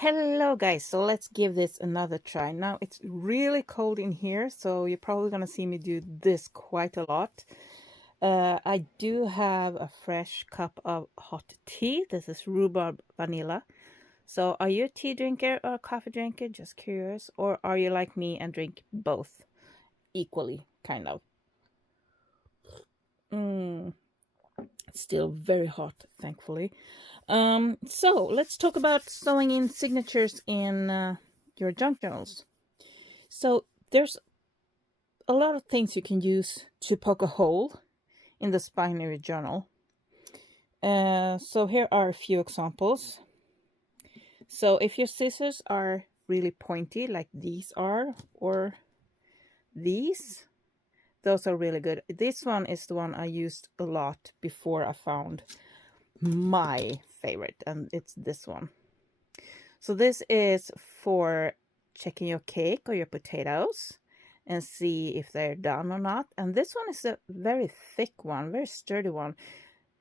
Hello guys, so let's give this another try. Now it's really cold in here, so you're probably gonna see me do this quite a lot. I do have a fresh cup of hot tea. This is rhubarb vanilla. So are you a tea drinker or a coffee drinker? Just curious. Or are you like me and drink both equally, kind of? It's still very hot, thankfully. So let's talk about sewing in signatures in your junk journals. So there's a lot of things you can use to poke a hole in the spine of your journal. So here are a few examples. So if your scissors are really pointy, like these are, or these, those are really good. This one is the one I used a lot before I found my favorite, and it's this one. So this is for checking your cake or your potatoes and see if they're done or not. And this one is a very thick one, very sturdy one.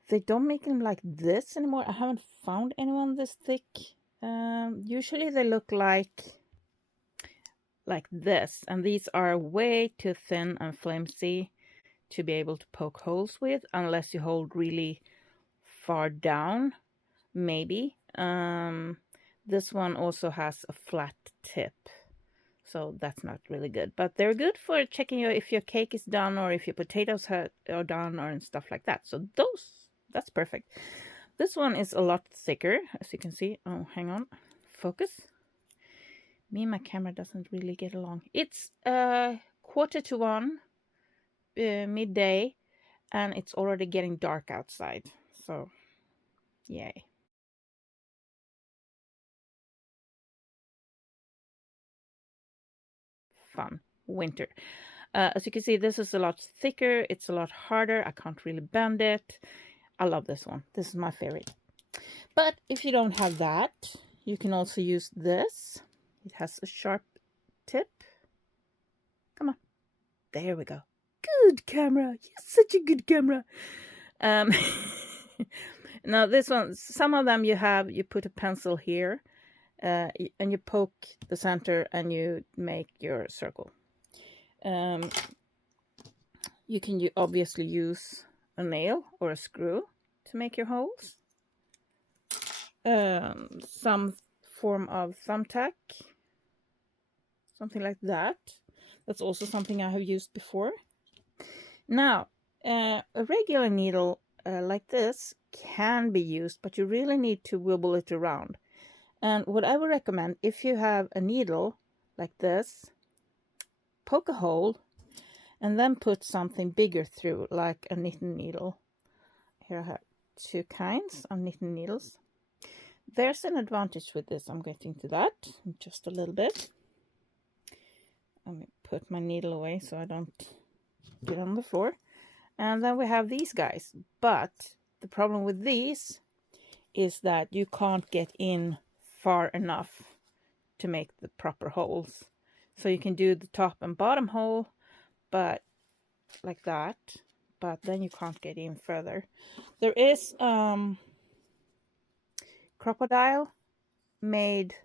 They don't make them like this anymore. I haven't found anyone this thick. Usually they look like this, and these are way too thin and flimsy to be able to poke holes with, unless you hold really far down, maybe. This one also has a flat tip, so that's not really good, but they're good for checking if your cake is done or if your potatoes are done or stuff like that. So that's perfect. This one is a lot thicker, as you can see. Oh, hang on, focus. Me and my camera doesn't really get along. It's 1:45 midday, and it's already getting dark outside, so yay. Fun winter. As you can see, this is a lot thicker, it's a lot harder. I can't really bend it. I love this one. This is my favorite. But if you don't have that, you can also use this. It has a sharp tip. Come on. There we go. Good camera. You're such a good camera. Now this one, some of them you put a pencil here, and you poke the center and you make your circle. You can obviously use a nail or a screw to make your holes. Some form of thumbtack, something like that. That's also something I have used before. Now, a regular needle like this can be used, but you really need to wibble it around. And what I would recommend, if you have a needle like this, poke a hole and then put something bigger through, like a knitting needle. Here I have two kinds of knitting needles. There's an advantage with this. I'm getting to that in just a little bit. Let me put my needle away so I don't get on the floor. And then we have these guys. But the problem with these is that you can't get in far enough to make the proper holes. So you can do the top and bottom hole, but like that, but then you can't get in further. There is Crocodile made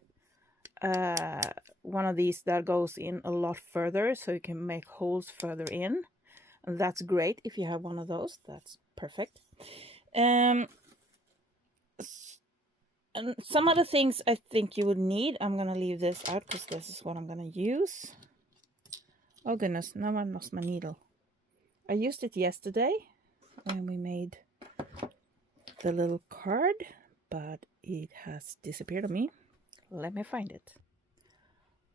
one of these that goes in a lot further, so you can make holes further in, and that's great. If you have one of those, that's perfect. And some other things I think you would need, I'm gonna leave this out because this is what I'm gonna use. Oh goodness, now I lost my needle. I used it yesterday when we made the little card, but it has disappeared on me. Let me find it.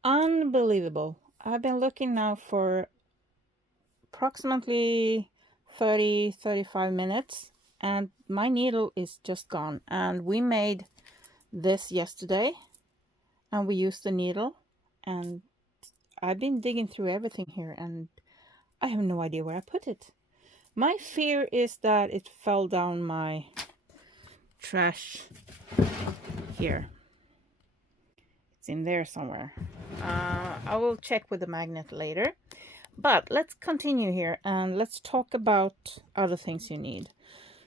Unbelievable. I've been looking now for approximately 30-35 minutes, and my needle is just gone. And we made this yesterday, and we used the needle, and I've been digging through everything here, and I have no idea where I put it. My fear is that it fell down my trash here. It's in there somewhere. I will check with the magnet later. But let's continue here and let's talk about other things you need.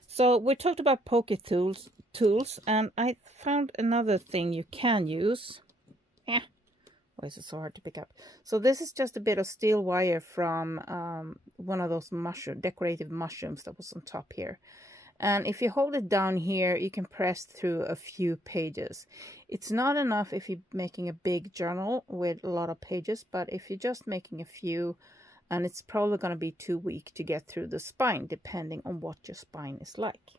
So we talked about poke tools, tools, and I found another thing you can use. Yeah. Why is it so hard to pick up? So this is just a bit of steel wire from one of those decorative mushrooms that was on top here. And if you hold it down here, you can press through a few pages. It's not enough if you're making a big journal with a lot of pages, but if you're just making a few, and it's probably going to be too weak to get through the spine, depending on what your spine is like.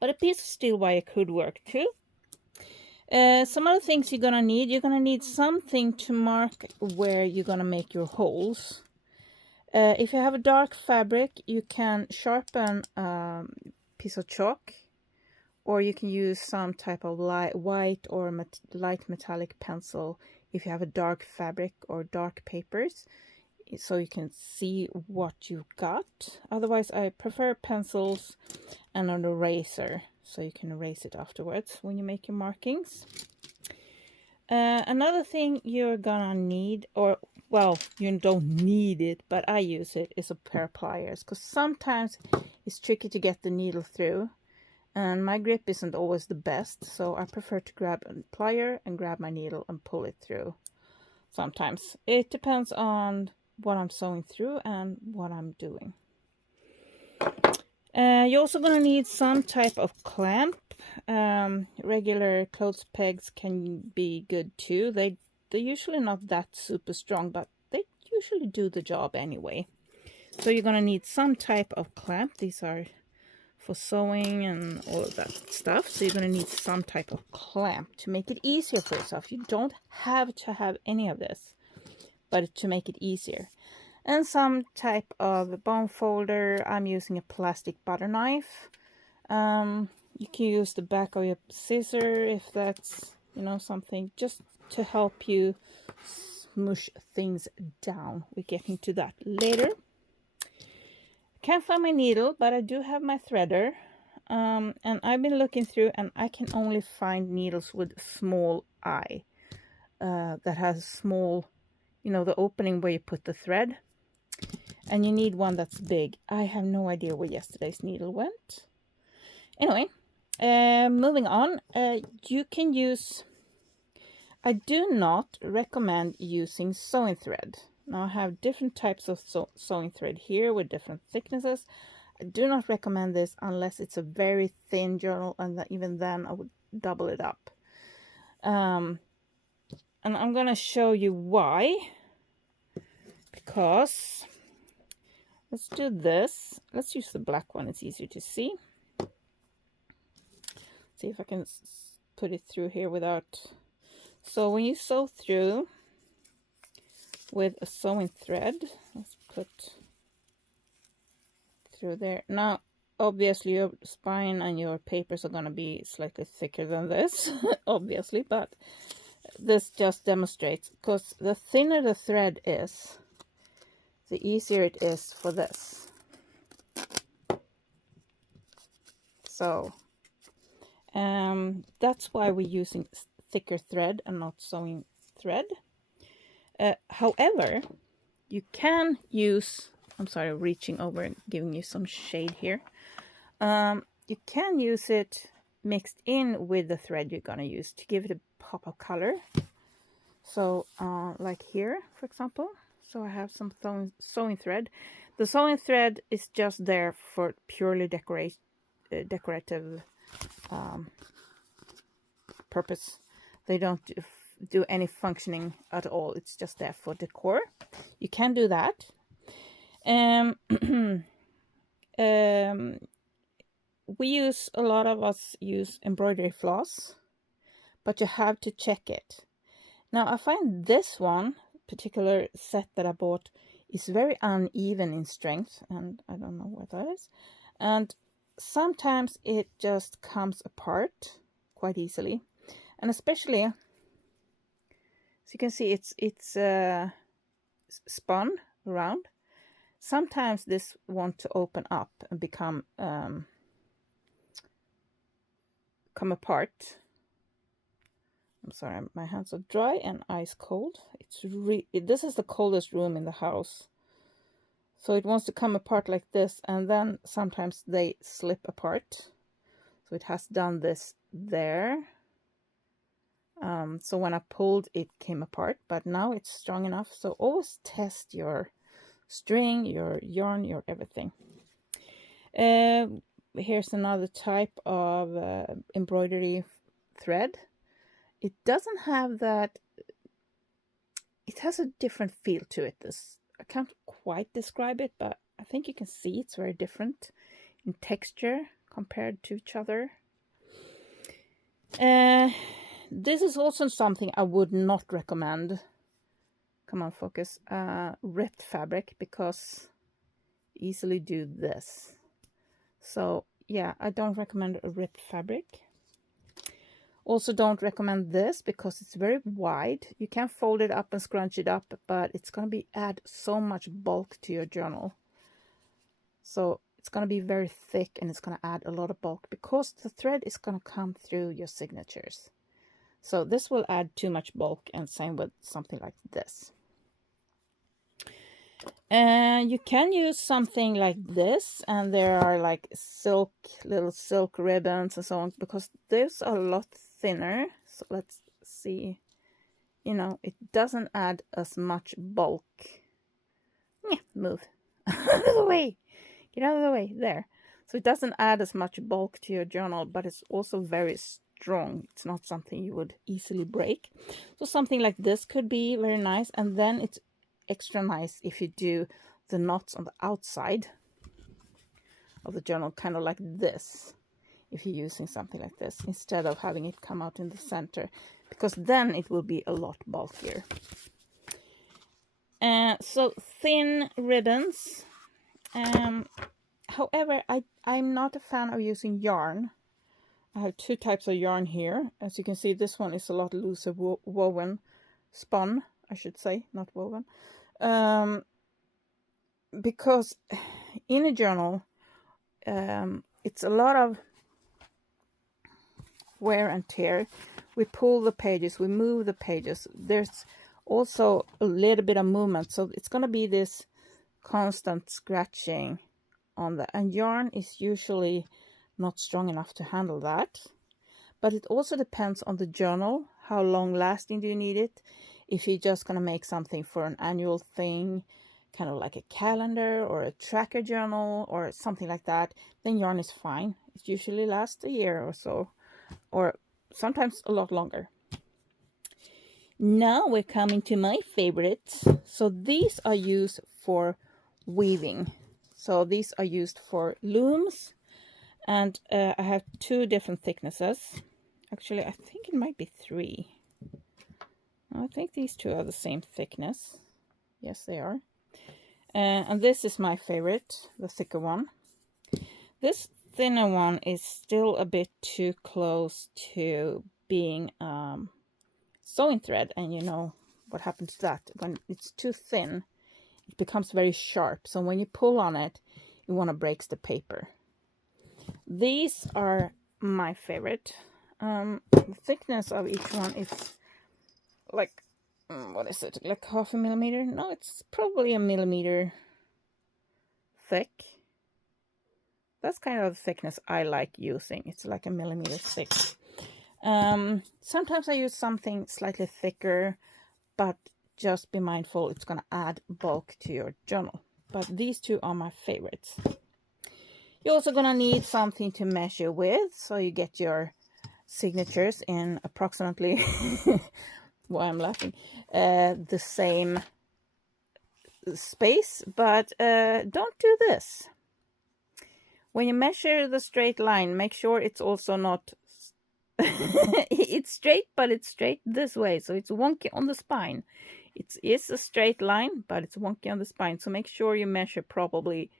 But a piece of steel wire could work too. Some other things you're going to need something to mark where you're going to make your holes. If you have a dark fabric, you can sharpen a piece of chalk, or you can use some type of white or light metallic pencil if you have a dark fabric or dark papers, so you can see what you've got. Otherwise, I prefer pencils and an eraser, so you can erase it afterwards when you make your markings. Another thing you're gonna need, or well, you don't need it, but I use it, is a pair of pliers, because sometimes it's tricky to get the needle through, and my grip isn't always the best, so I prefer to grab a plier and grab my needle and pull it through. Sometimes it depends on what I'm sewing through and what I'm doing. You're also going to need some type of clamp. Regular clothes pegs can be good too. They're usually not that super strong, but they usually do the job anyway. So you're going to need some type of clamp. These are for sewing and all of that stuff. So you're going to need some type of clamp to make it easier for yourself. You don't have to have any of this, but to make it easier. And some type of bone folder. I'm using a plastic butter knife. You can use the back of your scissor if that's, something just to help you smush things down. We're getting to that later. Can't find my needle, but I do have my threader. And I've been looking through, and I can only find needles with small eye. That has small, the opening where you put the thread. And you need one that's big. I have no idea where yesterday's needle went. Anyway, moving on. You can use... I do not recommend using sewing thread. Now I have different types of sewing thread here with different thicknesses. I do not recommend this unless it's a very thin journal, and even then I would double it up. And I'm going to show you why. Because... let's do this. Let's use the black one. It's easier to see. See if I can put it through here without... So when you sew through with a sewing thread, let's put through there. Now, obviously your spine and your papers are going to be slightly thicker than this, obviously, but this just demonstrates, because the thinner the thread is, the easier it is for this. So that's why we're using thicker thread and not sewing thread. However, you can use, I'm sorry, reaching over and giving you some shade here. You can use it mixed in with the thread you're gonna use to give it a pop of color. So like here, for example. So I have some sewing thread. The sewing thread is just there for purely decorative purpose. They don't do any functioning at all. It's just there for decor. You can do that. A lot of us use embroidery floss, but you have to check it. Now I find this one particular set that I bought is very uneven in strength, and I don't know what that is, and sometimes it just comes apart quite easily, and especially, as you can see, it's spun around. Sometimes this wants to open up and come apart. I'm sorry, my hands are dry and ice cold. This is the coldest room in the house. So it wants to come apart like this, and then sometimes they slip apart. So it has done this there. So when I pulled, it came apart, but now it's strong enough. So always test your string, your yarn, your everything. Here's another type of embroidery thread. It doesn't have that, it has a different feel to it. I can't quite describe it, but I think you can see it's very different in texture compared to each other. This is also something I would not recommend. Come on, focus. Ripped fabric, because easily do this. So yeah, I don't recommend a ripped fabric. Also don't recommend this because it's very wide. You can fold it up and scrunch it up, but it's going to add so much bulk to your journal. So it's going to be very thick and it's going to add a lot of bulk because the thread is going to come through your signatures. So this will add too much bulk, and same with something like this. And you can use something like this, and there are like little silk ribbons and so on, because those are a lot thinner. So let's see, you know, it doesn't add as much bulk. Yeah, move out of the way, get out of the way, there. So it doesn't add as much bulk to your journal, but it's also very strong. It's not something you would easily break. So something like this could be very nice, and then it's extra nice if you do the knots on the outside of the journal, kind of like this, if you're using something like this, instead of having it come out in the center, because then it will be a lot bulkier. So thin ribbons. However, I'm not a fan of using yarn. I have two types of yarn here. As you can see, this one is a lot looser woven, spun, I should say, not woven. Because in a journal, it's a lot of wear and tear. We pull the pages, we move the pages. There's also a little bit of movement, so it's going to be this constant scratching on the, and yarn is usually not strong enough to handle that. But it also depends on the journal. How long lasting do you need it? If you're just going to make something for an annual thing, kind of like a calendar or a tracker journal or something like that, then yarn is fine. It usually lasts a year or so, or sometimes a lot longer. Now we're coming to my favorites. So these are used for weaving. So these are used for looms, and I have two different thicknesses. Actually, I think it might be three. I think these two are the same thickness. Yes, they are. And this is my favorite, the thicker one. This thinner one is still a bit too close to being sewing thread, and you know what happens to that. When it's too thin, it becomes very sharp. So when you pull on it, you want to break the paper. These are my favorite. The thickness of each one is like, what is it, like 0.5 millimeter? No, it's probably 1 millimeter thick. That's kind of the thickness I like using. It's like 1 millimeter thick. Sometimes I use something slightly thicker, but just be mindful it's going to add bulk to your journal. But these two are my favorites. You're also going to need something to measure with, so you get your signatures in approximately, why I'm laughing, the same space, but don't do this. When you measure the straight line, make sure it's also not it's straight, but it's straight this way, so it's wonky on the spine. It is a straight line, but it's wonky on the spine, so make sure you measure properly.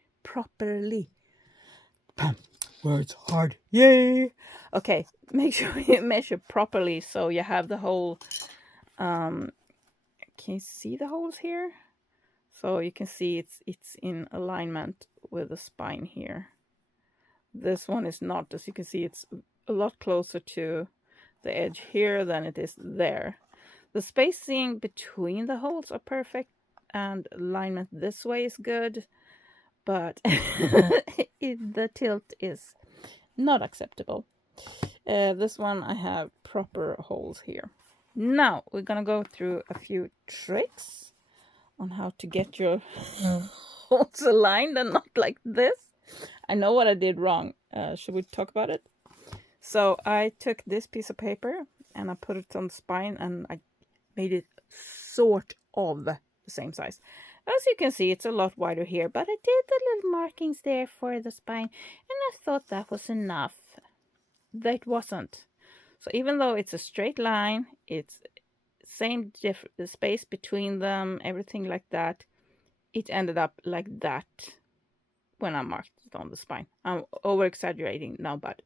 Words hard, yay! Okay, make sure you measure properly, so you have the whole can you see the holes here? So you can see it's in alignment with the spine here. This one is not. As you can see, it's a lot closer to the edge here than it is there. The spacing between the holes are perfect, and alignment this way is good, but the tilt is not acceptable. This one I have proper holes here. Now we're gonna go through a few tricks on how to get your holes aligned and not like this. I know what I did wrong. Should we talk about it? So I took this piece of paper and I put it on the spine and I made it sort of the same size. As you can see, it's a lot wider here, but I did the little markings there for the spine, and I thought that was enough. That wasn't. So even though it's a straight line, it's same the space between them, everything like that, it ended up like that when I marked it on the spine. I'm over exaggerating now, but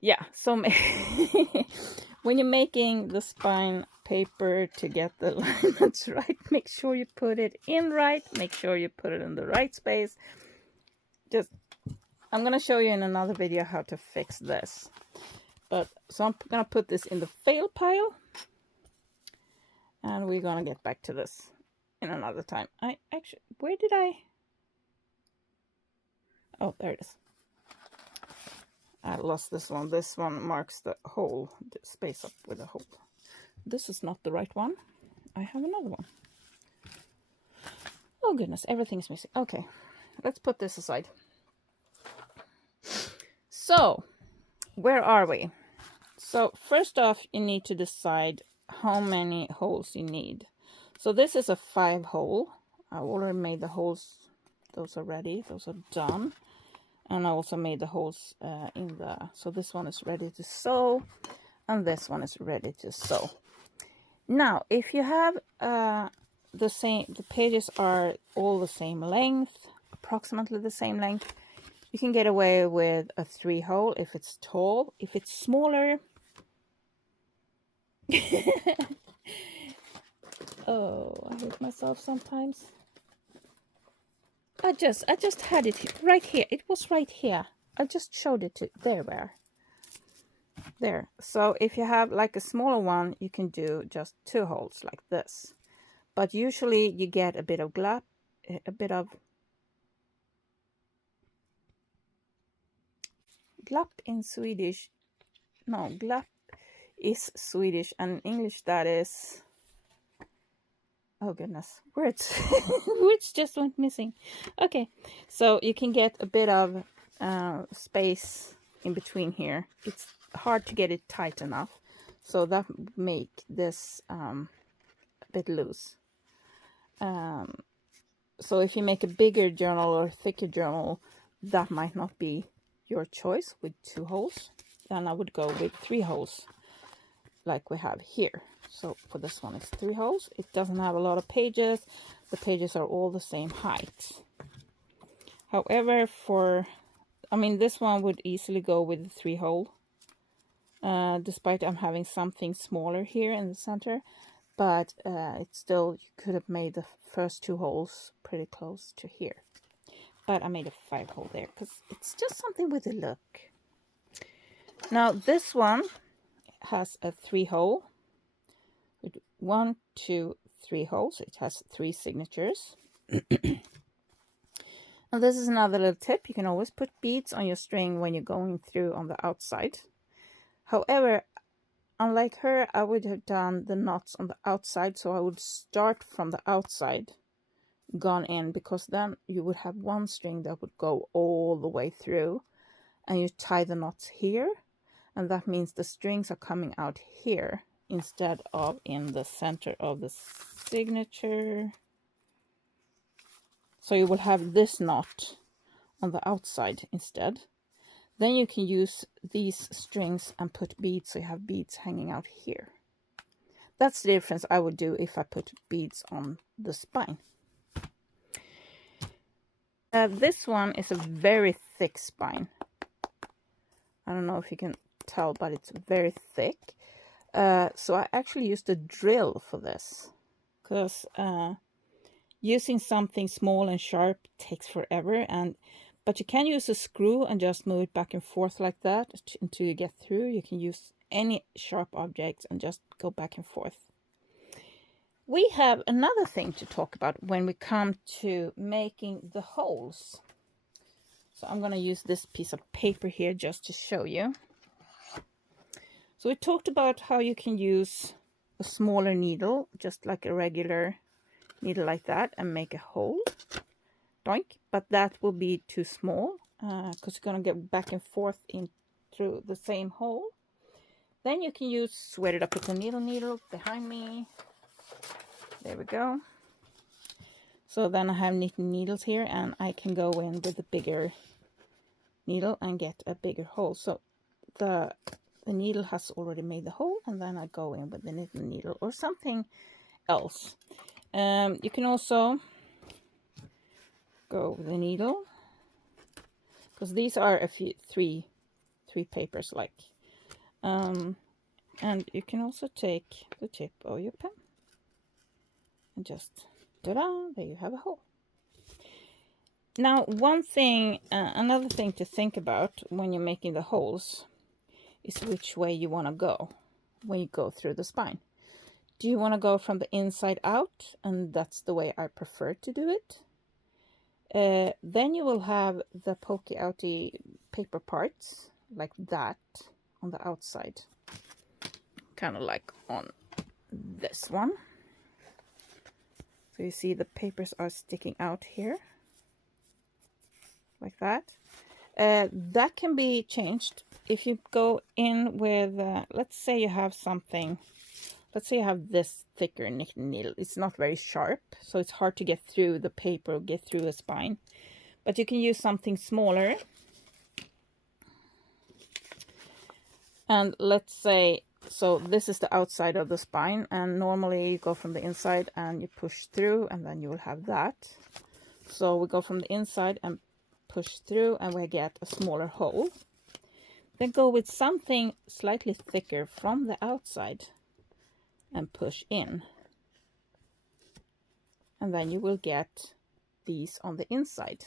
yeah, so when you're making the spine paper to get the alignments right, make sure you put it in right, make sure you put it in the right space. I'm gonna show you in another video how to fix this. But so I'm gonna put this in the fail pile, and we're gonna get back to this in another time. Where did I? Oh, there it is. I lost this one. This one marks the hole, the space up with a hole. This is not the right one. I have another one. Oh goodness, everything's missing. Okay, let's put this aside. So, where are we? So, first off, you need to decide how many holes you need. So this is a 5-hole. I already made the holes. Those are ready. Those are done. And I also made the holes in the, so this one is ready to sew, and this one is ready to sew. Now, if you have the pages are all the same length, approximately the same length, you can get away with a 3-hole if it's tall. If it's smaller, oh, I hate myself sometimes. I just had it right here. It was right here. I just showed it to there. So if you have like a smaller one, you can do just 2 holes like this. But usually you get a bit of glapp in Swedish. No, glapp is Swedish, and in English that is, oh goodness, words. Words just went missing. Okay, so you can get a bit of space in between here. It's hard to get it tight enough, so that make this a bit loose. So if you make a bigger journal or thicker journal, that might not be your choice with 2 holes. Then I would go with 3 holes like we have here. So for this one, it's 3 holes. It doesn't have a lot of pages. The pages are all the same height. However, this one would easily go with the 3-hole. Despite I'm having something smaller here in the center. But it's still, you could have made the first 2 holes pretty close to here. But I made a 5-hole there because it's just something with the look. Now this one has a 3-hole. 1, 2, 3 holes. It has 3 signatures. And this is another little tip. You can always put beads on your string when you're going through on the outside. However, unlike her, I would have done the knots on the outside. So I would start from the outside, gone in, because then you would have one string that would go all the way through. And you tie the knots here. And that means the strings are coming out here instead of in the center of the signature. So you will have this knot on the outside instead. Then you can use these strings and put beads, so you have beads hanging out here. That's the difference I would do if I put beads on the spine. This one is a very thick spine. I don't know if you can tell, but it's very thick. So I actually used a drill for this, because using something small and sharp takes forever. But you can use a screw and just move it back and forth like that until you get through. You can use any sharp object and just go back and forth. We have another thing to talk about when we come to making the holes. So I'm going to use this piece of paper here just to show you. So we talked about how you can use a smaller needle, just like a regular needle like that, and make a hole. Doink. But that will be too small because you're going to get back and forth in through the same hole. Then you can use, where did I put the needle behind me? There we go. So then I have knitting needles here, and I can go in with a bigger needle and get a bigger hole. So the needle has already made the hole, and then I go in with the knitting needle or something else. You can also go with the needle, because these are three papers like. And you can also take the tip of your pen and just ta-da, there you have a hole. Now, another thing to think about when you're making the holes is which way you want to go when you go through the spine. Do you want to go from the inside out? And that's the way I prefer to do it. Then you will have the pokey outy paper parts like that on the outside, kind of like on this one. So you see the papers are sticking out here like that. That can be changed if you go in with let's say you have something, let's say you have this thicker knitting needle. It's not very sharp, so it's hard to get through the paper or get through a spine, but you can use something smaller. And let's say, so this is the outside of the spine, and normally you go from the inside and you push through, and then you will have that. So we go from the inside and push through, and we get a smaller hole. Then go with something slightly thicker from the outside and push in. And then you will get these on the inside.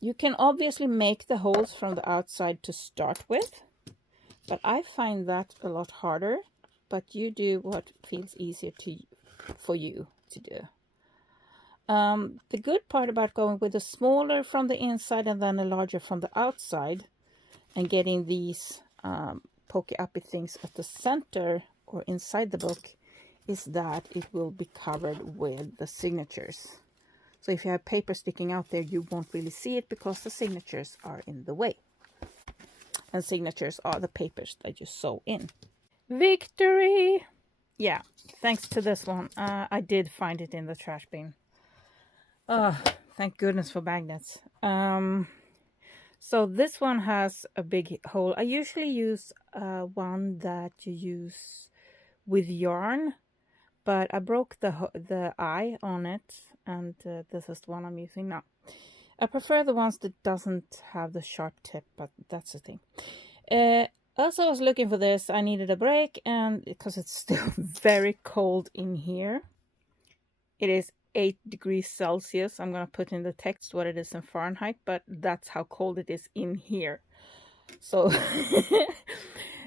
You can obviously make the holes from the outside to start with, but I find that a lot harder. But you do what feels easier for you to do. The good part about going with a smaller from the inside and then a larger from the outside and getting these pokey uppy things at the center or inside the book is that it will be covered with the signatures. So if you have paper sticking out there, you won't really see it because the signatures are in the way. And signatures are the papers that you sew in. Victory! Yeah, thanks to this one. I did find it in the trash bin. Oh, thank goodness for magnets. So this one has a big hole. I usually use one that you use with yarn, but I broke the eye on it, and this is the one I'm using now. I prefer the ones that doesn't have the sharp tip, but that's the thing. Also, I was looking for this. I needed a break, and because it's still very cold in here. It is 8 degrees Celsius. I'm going to put in the text what it is in Fahrenheit, but that's how cold it is in here. So,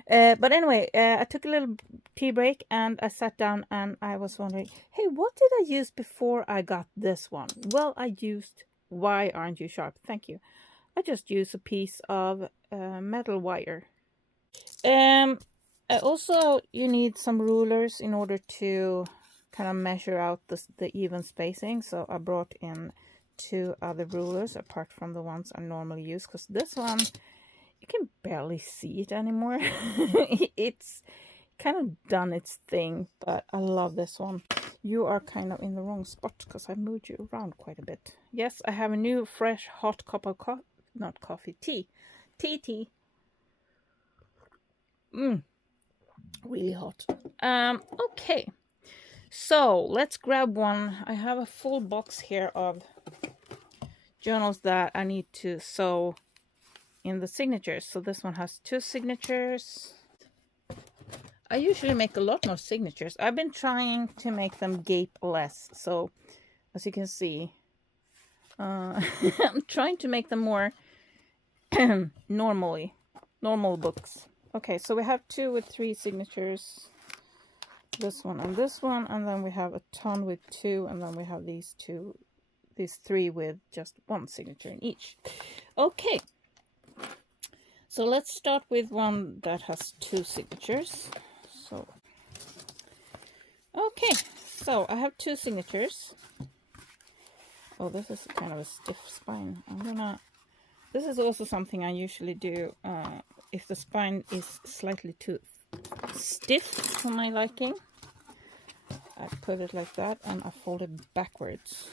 but anyway, I took a little tea break and I sat down and I was wondering, hey, what did I use before I got this one? Well, I used, why aren't you sharp? Thank you. I just used a piece of metal wire. Also, you need some rulers in order to kind of measure out the even spacing. So I brought in 2 other rulers apart from the ones I normally use, because this one, you can barely see it anymore. It's kind of done its thing, but I love this one. You are kind of in the wrong spot because I moved you around quite a bit. Yes, I have a new fresh hot cup of tea. Really hot. Okay. So let's grab one. I have a full box here of journals that I need to sew in the signatures. So this one has 2 signatures. I usually make a lot more signatures. I've been trying to make them gape less. So as you can see, I'm trying to make them more normal books. Okay, so we have 2 with 3 signatures. This one, and then we have a ton with 2, and then we have these 3 with just 1 signature in each. Okay, So let's start with one that has 2 signatures. So, okay, so I have 2 signatures. Oh, this is kind of a stiff spine. This is also something I usually do if the spine is slightly too stiff for my liking. I put it like that and I fold it backwards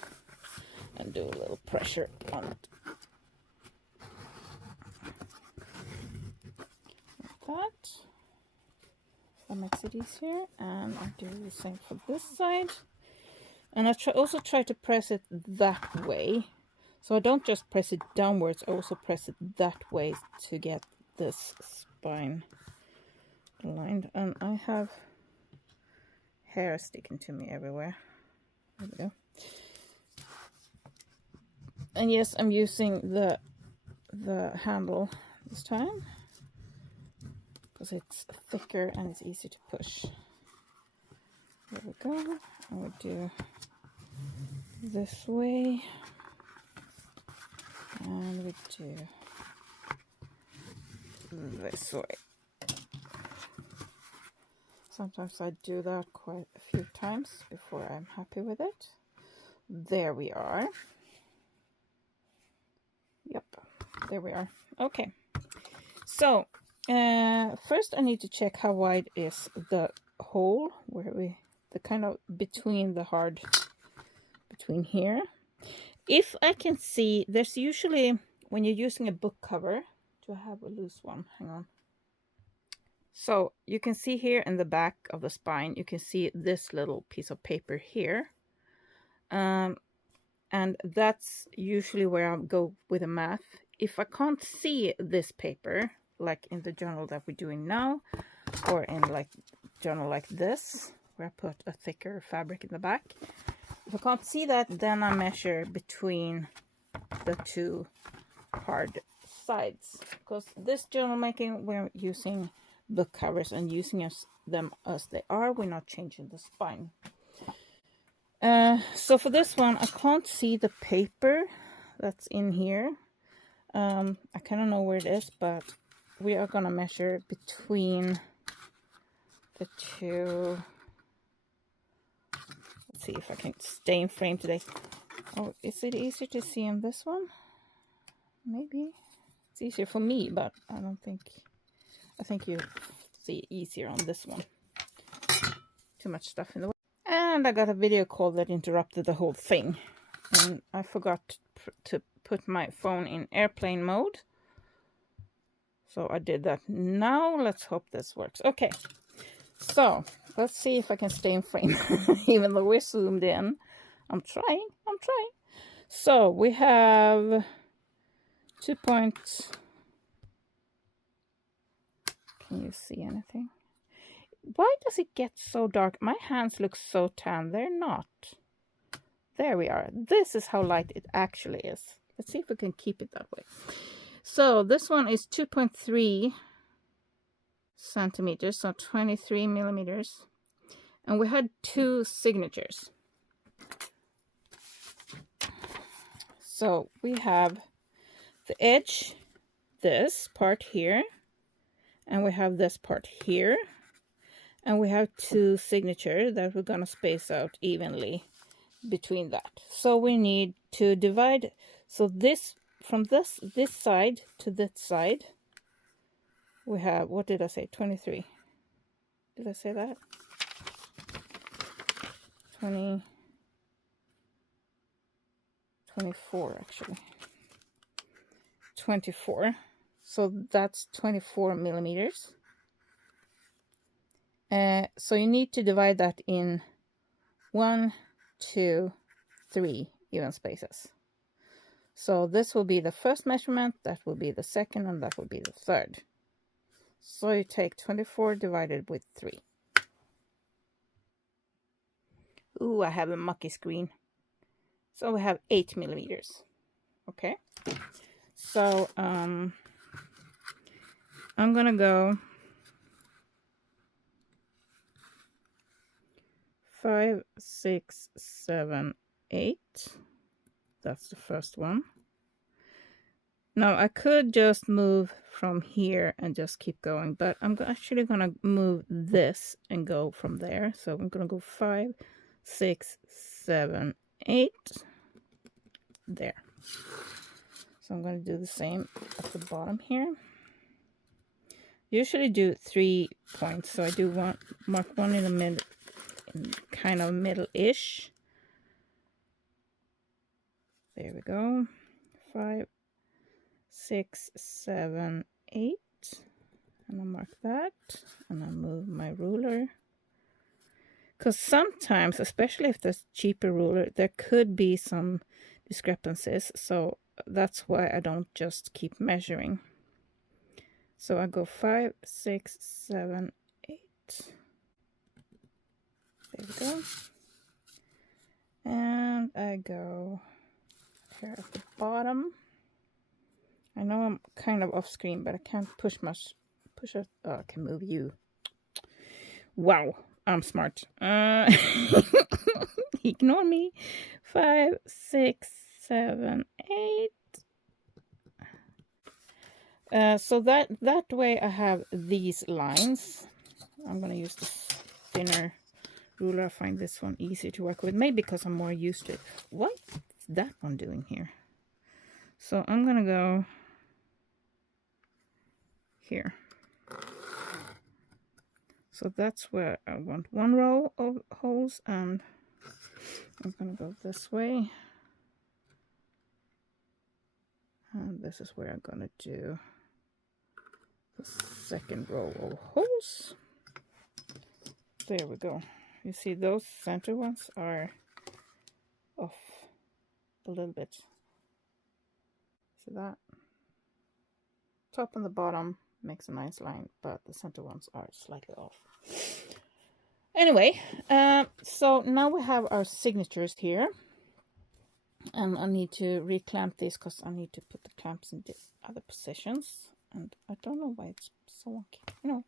and do a little pressure on it. Like that. That makes it easier. And I do the same for this side. And I also try to press it that way. So I don't just press it downwards, I also press it that way to get this spine aligned. And I have hair sticking to me everywhere. There we go. And yes, I'm using the handle this time because it's thicker and it's easy to push. There we go. I would do this way, and we do this way. Sometimes I do that quite a few times before I'm happy with it. There we are. Yep, there we are. Okay, so first I need to check how wide is the hole where the kind of between the hard, between here. If I can see, there's usually, when you're using a book cover, do I have a loose one? Hang on. So you can see here in the back of the spine, you can see this little piece of paper here. And that's usually where I'll go with a math. If I can't see this paper, like in the journal that we're doing now, or in like journal like this, where I put a thicker fabric in the back. If I can't see that, then I measure between the 2 hard sides. Because this journal making, we're using book covers and using them as they are. We're not changing the spine. So for this one, I can't see the paper that's in here. I kind of know where it is, but we are going to measure between the 2. Let's see if I can stay in frame today. Oh, is it easier to see on this one? Maybe. It's easier for me, but I think you see easier on this one. Too much stuff in the way. And I got a video call that interrupted the whole thing. And I forgot to put my phone in airplane mode. So I did that. Now let's hope this works. Okay. So let's see if I can stay in frame. Even though we're zoomed in. I'm trying. So we have 2 points. Can you see anything? Why does it get so dark? My hands look so tan. They're not. There we are. This is how light it actually is. Let's see if we can keep it that way. So this one is 2.3 centimeters, so 23 millimeters. And we had 2 signatures. So we have the edge, this part here, and we have this part here. And we have 2 signatures that we're going to space out evenly between that. So we need to divide, so this, from this side to this side, we have, what did I say, 23? Did I say that? 24 actually. 24. So that's 24 millimeters. So you need to divide that in 1, 2, 3 even spaces. So this will be the first measurement, that will be the second, and that will be the third. So you take 24 divided with 3. Ooh, I have a mucky screen. So we have 8 millimeters. Okay. So I'm gonna go 5, 6, 7, 8. That's the first one. Now I could just move from here and just keep going, but I'm actually gonna move this and go from there. So I'm gonna go 5, 6, 7, 8 there. So I'm gonna do the same at the bottom here. Usually do 3 points, so I do mark one in the mid, kind of middle-ish. There we go. 5, 6, 7, 8, and I'll mark that, and I'll move my ruler. Because sometimes, especially if there's cheaper ruler, there could be some discrepancies, so that's why I don't just keep measuring. So I go 5, 6, 7, 8. There we go. And I go here at the bottom. I know I'm kind of off screen, but I can't push much. Push it. Oh, I can move you. Wow, I'm smart. Ignore me. 5, 6, 7, 8. So that way I have these lines. I'm gonna use the thinner ruler. I find this one easier to work with, maybe because I'm more used to it. What is that one doing here? So I'm gonna go here. So that's where I want one row of holes, and I'm gonna go this way. And this is where I'm gonna do the second row of holes. There we go. You see those center ones are off a little bit. See that? Top and the bottom makes a nice line, but the center ones are slightly off. Anyway, so now we have our signatures here. And I need to reclamp this because I need to put the clamps in the other positions. And I don't know why it's so wonky. No.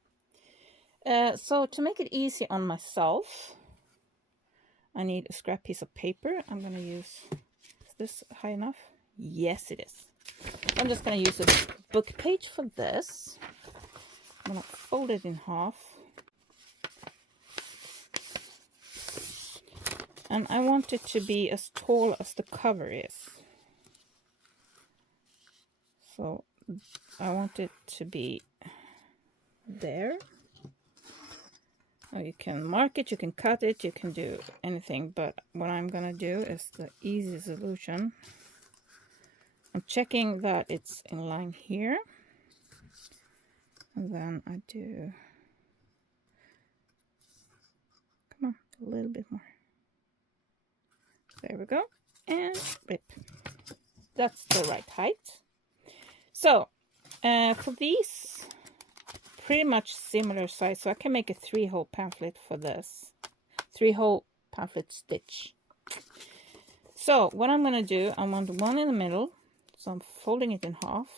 So to make it easy on myself, I need a scrap piece of paper. I'm going to use, is this high enough? Yes, it is. I'm just going to use a book page for this. I'm going to fold it in half. And I want it to be as tall as the cover is. So I want it to be there. Or you can mark it, you can cut it, you can do anything. But what I'm going to do is the easy solution. I'm checking that it's in line here. And then I do, come on, a little bit more. There we go. And rip. That's the right height. So, for these, pretty much similar size. So I can make a 3-hole pamphlet for this. 3-hole pamphlet stitch. So, what I'm going to do, I want one in the middle. So I'm folding it in half.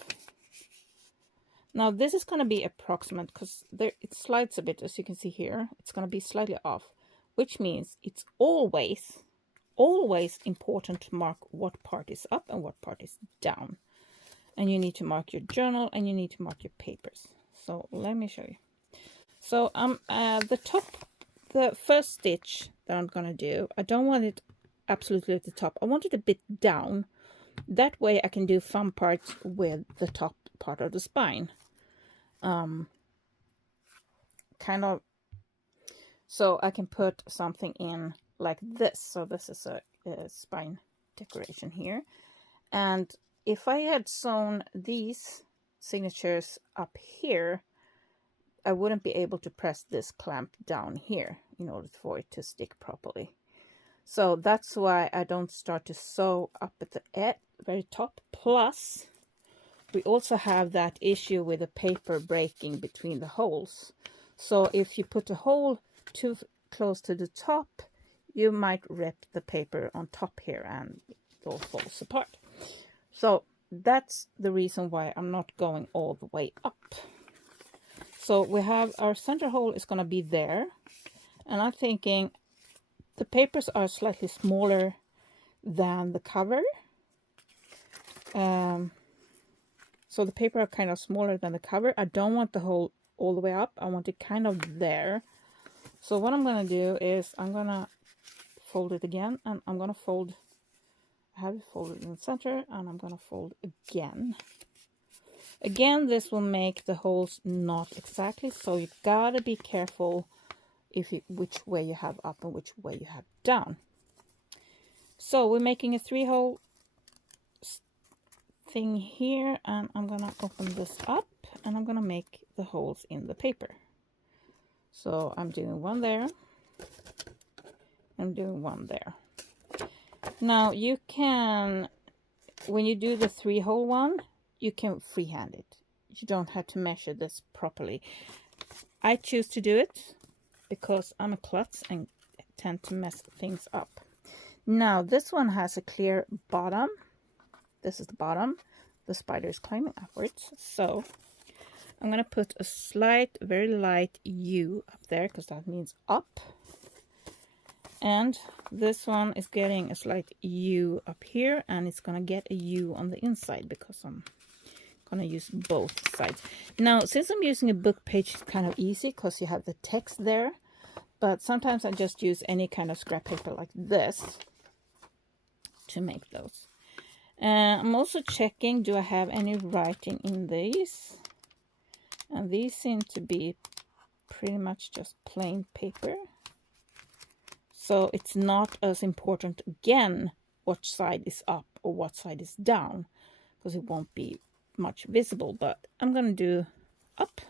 Now this is going to be approximate because it slides a bit, as you can see here. It's going to be slightly off, which means it's always important to mark what part is up and what part is down. And you need to mark your journal and you need to mark your papers. So let me show you. So the first stitch that I'm going to do, I don't want it absolutely at the top. I want it a bit down. That way I can do fun parts with the top part of the spine. Kind of, so I can put something in like this. So this is a spine decoration here. And if I had sewn these signatures up here, I wouldn't be able to press this clamp down here in order for it to stick properly. So that's why I don't start to sew up at the very top. Plus, we also have that issue with the paper breaking between the holes. So if you put a hole too close to the top, you might rip the paper on top here and it all falls apart. So that's the reason why I'm not going all the way up. So we have our center hole is going to be there. And I'm thinking the papers are slightly smaller than the cover. So the paper are kind of smaller than the cover. I don't want the hole all the way up. I want it kind of there. So what I'm going to do is I'm going to fold it again, and I'm going to fold. I have it folded in the center, and I'm going to fold again. Again, this will make the holes not exactly, so you gotta be careful which way you have up and which way you have down. So we're making a 3-hole thing here, and I'm gonna open this up, and I'm gonna make the holes in the paper. So I'm doing one there, I'm doing one there. Now you can, when you do the 3-hole one, you can freehand it. You don't have to measure this properly. I choose to do it because I'm a klutz and tend to mess things up. Now this one has a clear bottom. This is the bottom. The spider is climbing upwards. So I'm going to put a slight, very light U up there because that means up. And this one is getting a slight U up here, and it's going to get a U on the inside because I'm going to use both sides. Now, since I'm using a book page, it's kind of easy because you have the text there. But sometimes I just use any kind of scrap paper like this to make those. I'm also checking, do I have any writing in these? And these seem to be pretty much just plain paper. So it's not as important, again, what side is up or what side is down, because it won't be much visible. But I'm going to do up.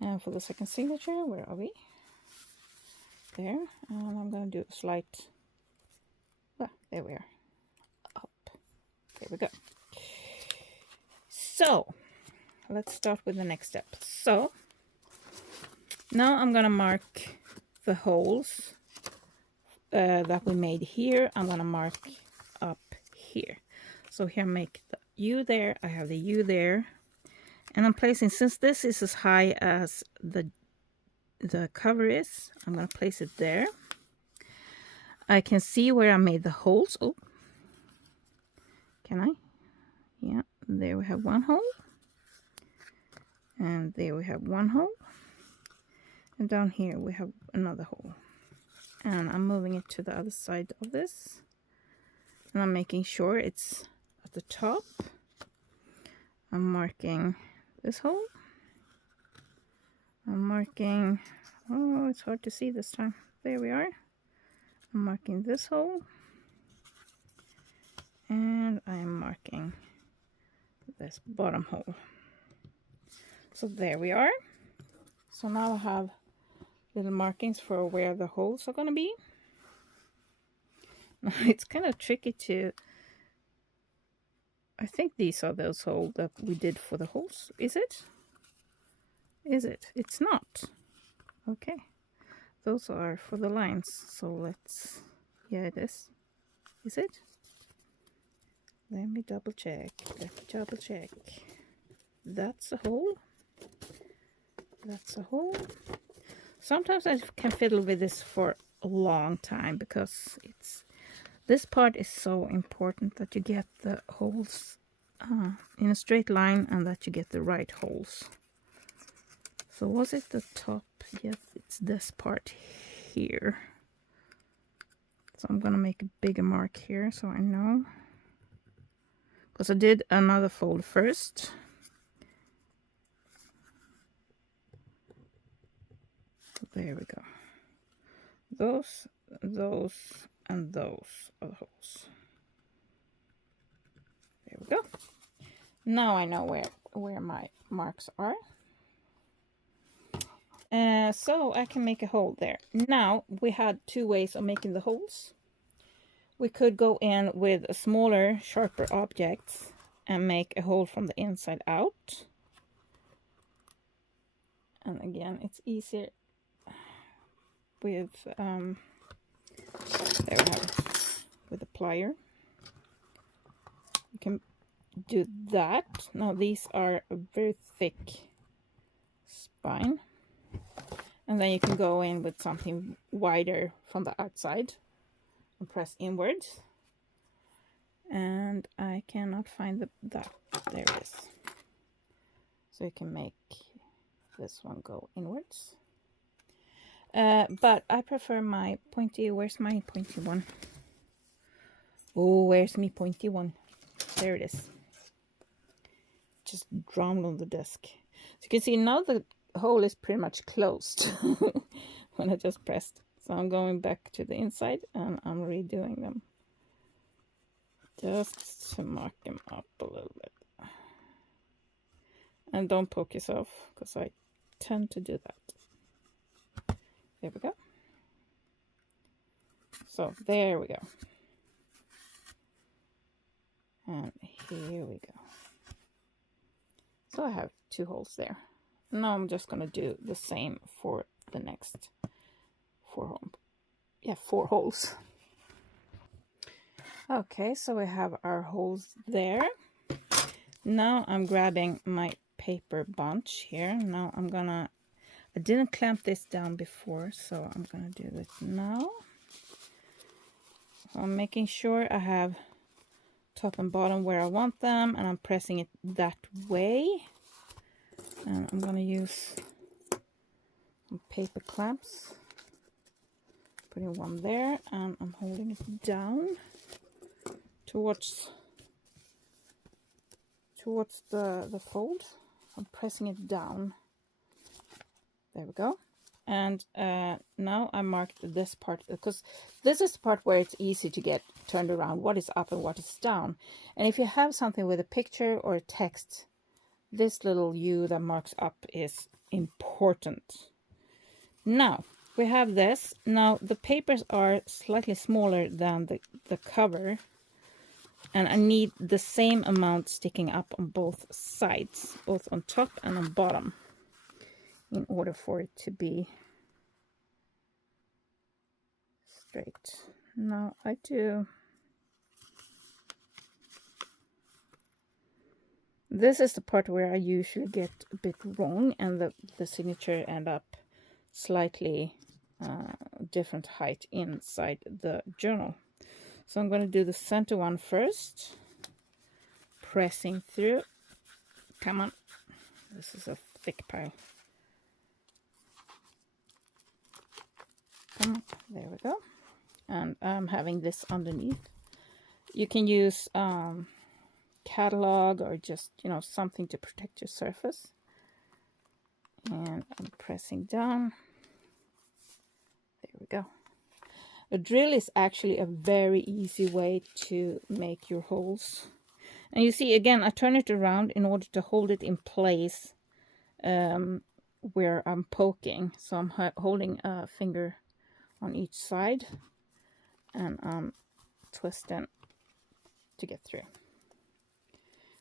And for the second signature, where are we? There. And I'm going to do a slight, well, there we are, up. There we go. So let's start with the next step. So now I'm going to mark the holes that we made here. I'm going to mark up here. So here I make the U there. I have the U there. And I'm placing, since this is as high as the cover is, I'm going to place it there. I can see where I made the holes. Oh, can I? Yeah, there we have one hole. And there we have one hole. And down here we have another hole. And I'm moving it to the other side of this. And I'm making sure it's at the top. I'm marking this hole. I'm marking, oh, it's hard to see this time. There we are. I'm marking this hole. And I'm marking this bottom hole. So there we are. So now I have little markings for where the holes are going to be. Now it's kind of tricky to, I think these are those holes that we did for the holes. Is it? Is it? It's not. Okay. Those are for the lines. So let's, yeah, it is. Is it? Let me double check. Let me double check. That's a hole. That's a hole. Sometimes I can fiddle with this for a long time because this part is so important that you get the holes in a straight line and that you get the right holes. So was it the top? Yes, it's this part here. So I'm gonna make a bigger mark here so I know. Because I did another fold first. There we go. Those, and those are the holes. There we go. Now I know where my marks are. So I can make a hole there. Now we had two ways of making the holes. We could go in with a smaller, sharper object and make a hole from the inside out. And again, it's easier with there we have it, with a plier. You can do that. Now these are a very thick spine, and then you can go in with something wider from the outside and press inwards. and I cannot find that. There it is. So you can make this one go inwards. But I prefer my pointy. Where's my pointy one? Oh, where's my pointy one? There it is. Just drowned on the desk. So you can see now the hole is pretty much closed when I just pressed. So I'm going back to the inside and I'm redoing them. Just to mark them up a little bit. And don't poke yourself, because I tend to do that. There we go. So there we go. And here we go. So I have 2 holes there. Now I'm just going to do the same for the next 4 holes. Okay, so we have our holes there. Now I'm grabbing my paper bunch here. Now I didn't clamp this down before, so I'm gonna do this now. I'm making sure I have top and bottom where I want them, and I'm pressing it that way. And I'm gonna use some paper clamps, putting one there, and I'm holding it down towards the fold. I'm pressing it down. There we go. And now I marked this part, because this is the part where it's easy to get turned around, what is up and what is down. And if you have something with a picture or a text, this little U that marks up is important. Now we have this. Now the papers are slightly smaller than the cover, and I need the same amount sticking up on both sides, both on top and on bottom, in order for it to be straight. Now I do. This is the part where I usually get a bit wrong, and the signature end up slightly different height inside the journal. So I'm going to do the center one first, pressing through. Come on, this is a thick pile. Come on, there we go. And I'm having this underneath. You can use catalog or just, something to protect your surface. And I'm pressing down. There we go. A drill is actually a very easy way to make your holes. And you see, again, I turn it around in order to hold it in place where I'm poking. So I'm holding a finger on each side, and I'm twisting to get through.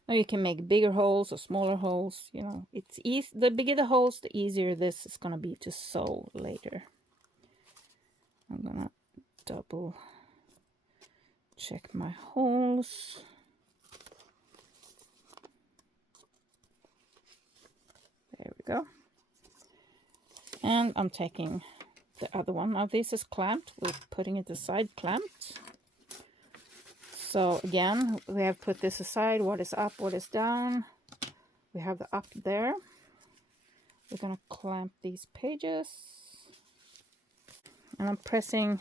Now you can make bigger holes or smaller holes. It's easy. The bigger the holes, the easier this is going to be to sew later. I'm gonna double check my holes. There we go. And I'm taking the other one. Now this is clamped. We're putting it aside clamped. So again, we have put this aside. What is up, what is down. We have the up there. We're going to clamp these pages. And I'm pressing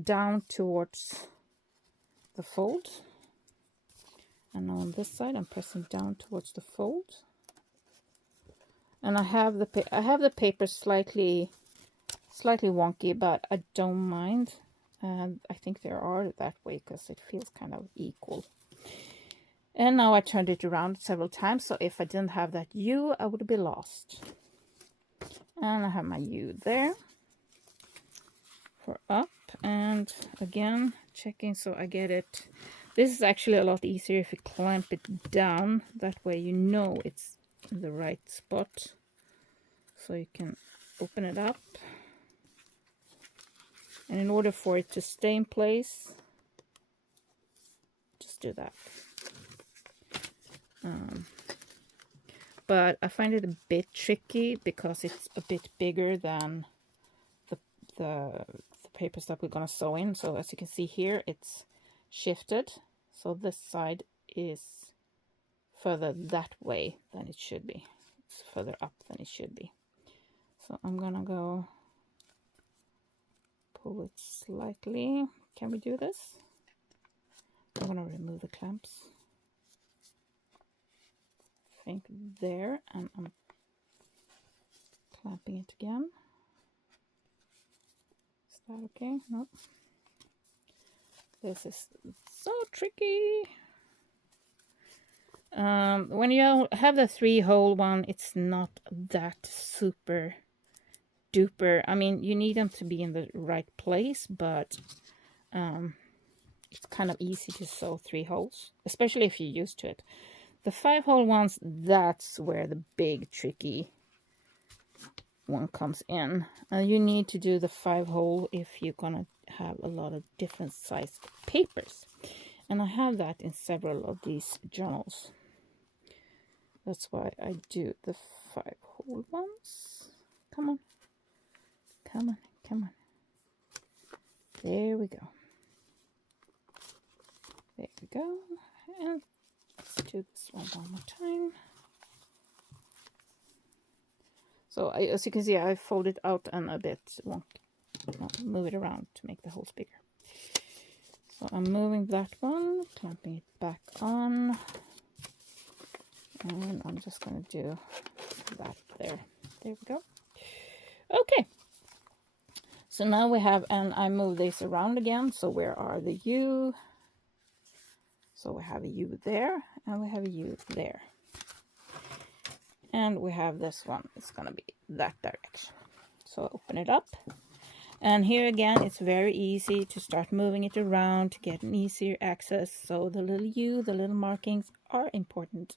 down towards the fold. And now on this side, I'm pressing down towards the fold. And I have the paper slightly wonky, but I don't mind. And I think they are that way because it feels kind of equal. And now I turned it around several times, so if I didn't have that U, I would be lost. And I have my U there for up, and again checking so I get it. This is actually a lot easier if you clamp it down. That way you know it's in the right spot. So you can open it up. And in order for it to stay in place, just do that. But I find it a bit tricky because it's a bit bigger than the papers that we're going to sew in. So as you can see here, it's shifted. So this side is further that way than it should be. It's further up than it should be. So I'm gonna go pull it slightly. Can we do this? I'm gonna remove the clamps. I think there, and I'm clamping it again. Is that okay? No. This is so tricky. When you have the 3-hole one, it's not that super duper. I mean, you need them to be in the right place, but it's kind of easy to sew 3 holes, especially if you're used to it. The 5-hole ones, that's where the big tricky one comes in. You need to do the 5-hole if you're gonna have a lot of different sized papers, and I have that in several of these journals. That's why I do the 5-hole ones. Come on, come on, come on. There we go. There we go. And let's do this one more time. So as you can see, I fold it out and a bit won't move it around to make the holes bigger. So I'm moving that one, clamping it back on, and I'm just going to do that there. There we go. Okay. So now we have, and I move this around again. So where are the U? So we have a U there, and we have a U there. And we have this one. It's going to be that direction. So open it up. And here again, it's very easy to start moving it around to get an easier access. So the little U, the little markings are important,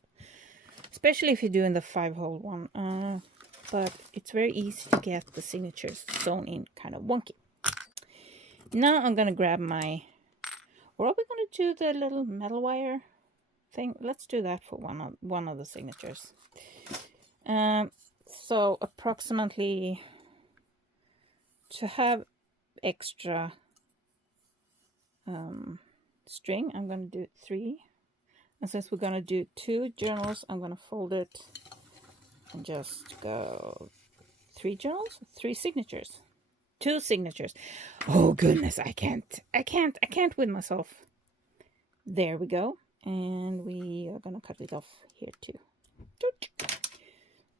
especially if you're doing the 5-hole one. But it's very easy to get the signatures sewn in kind of wonky. Now I'm going to grab my, or are we going to do the little metal wire thing? Let's do that for one of the signatures. So approximately, to have extra string, I'm going to do 3. And since we're going to do 2 journals, I'm going to fold it and just go 3 journals, 3 signatures, 2 signatures. Oh goodness, I can't with myself. There we go. And we are going to cut it off here too.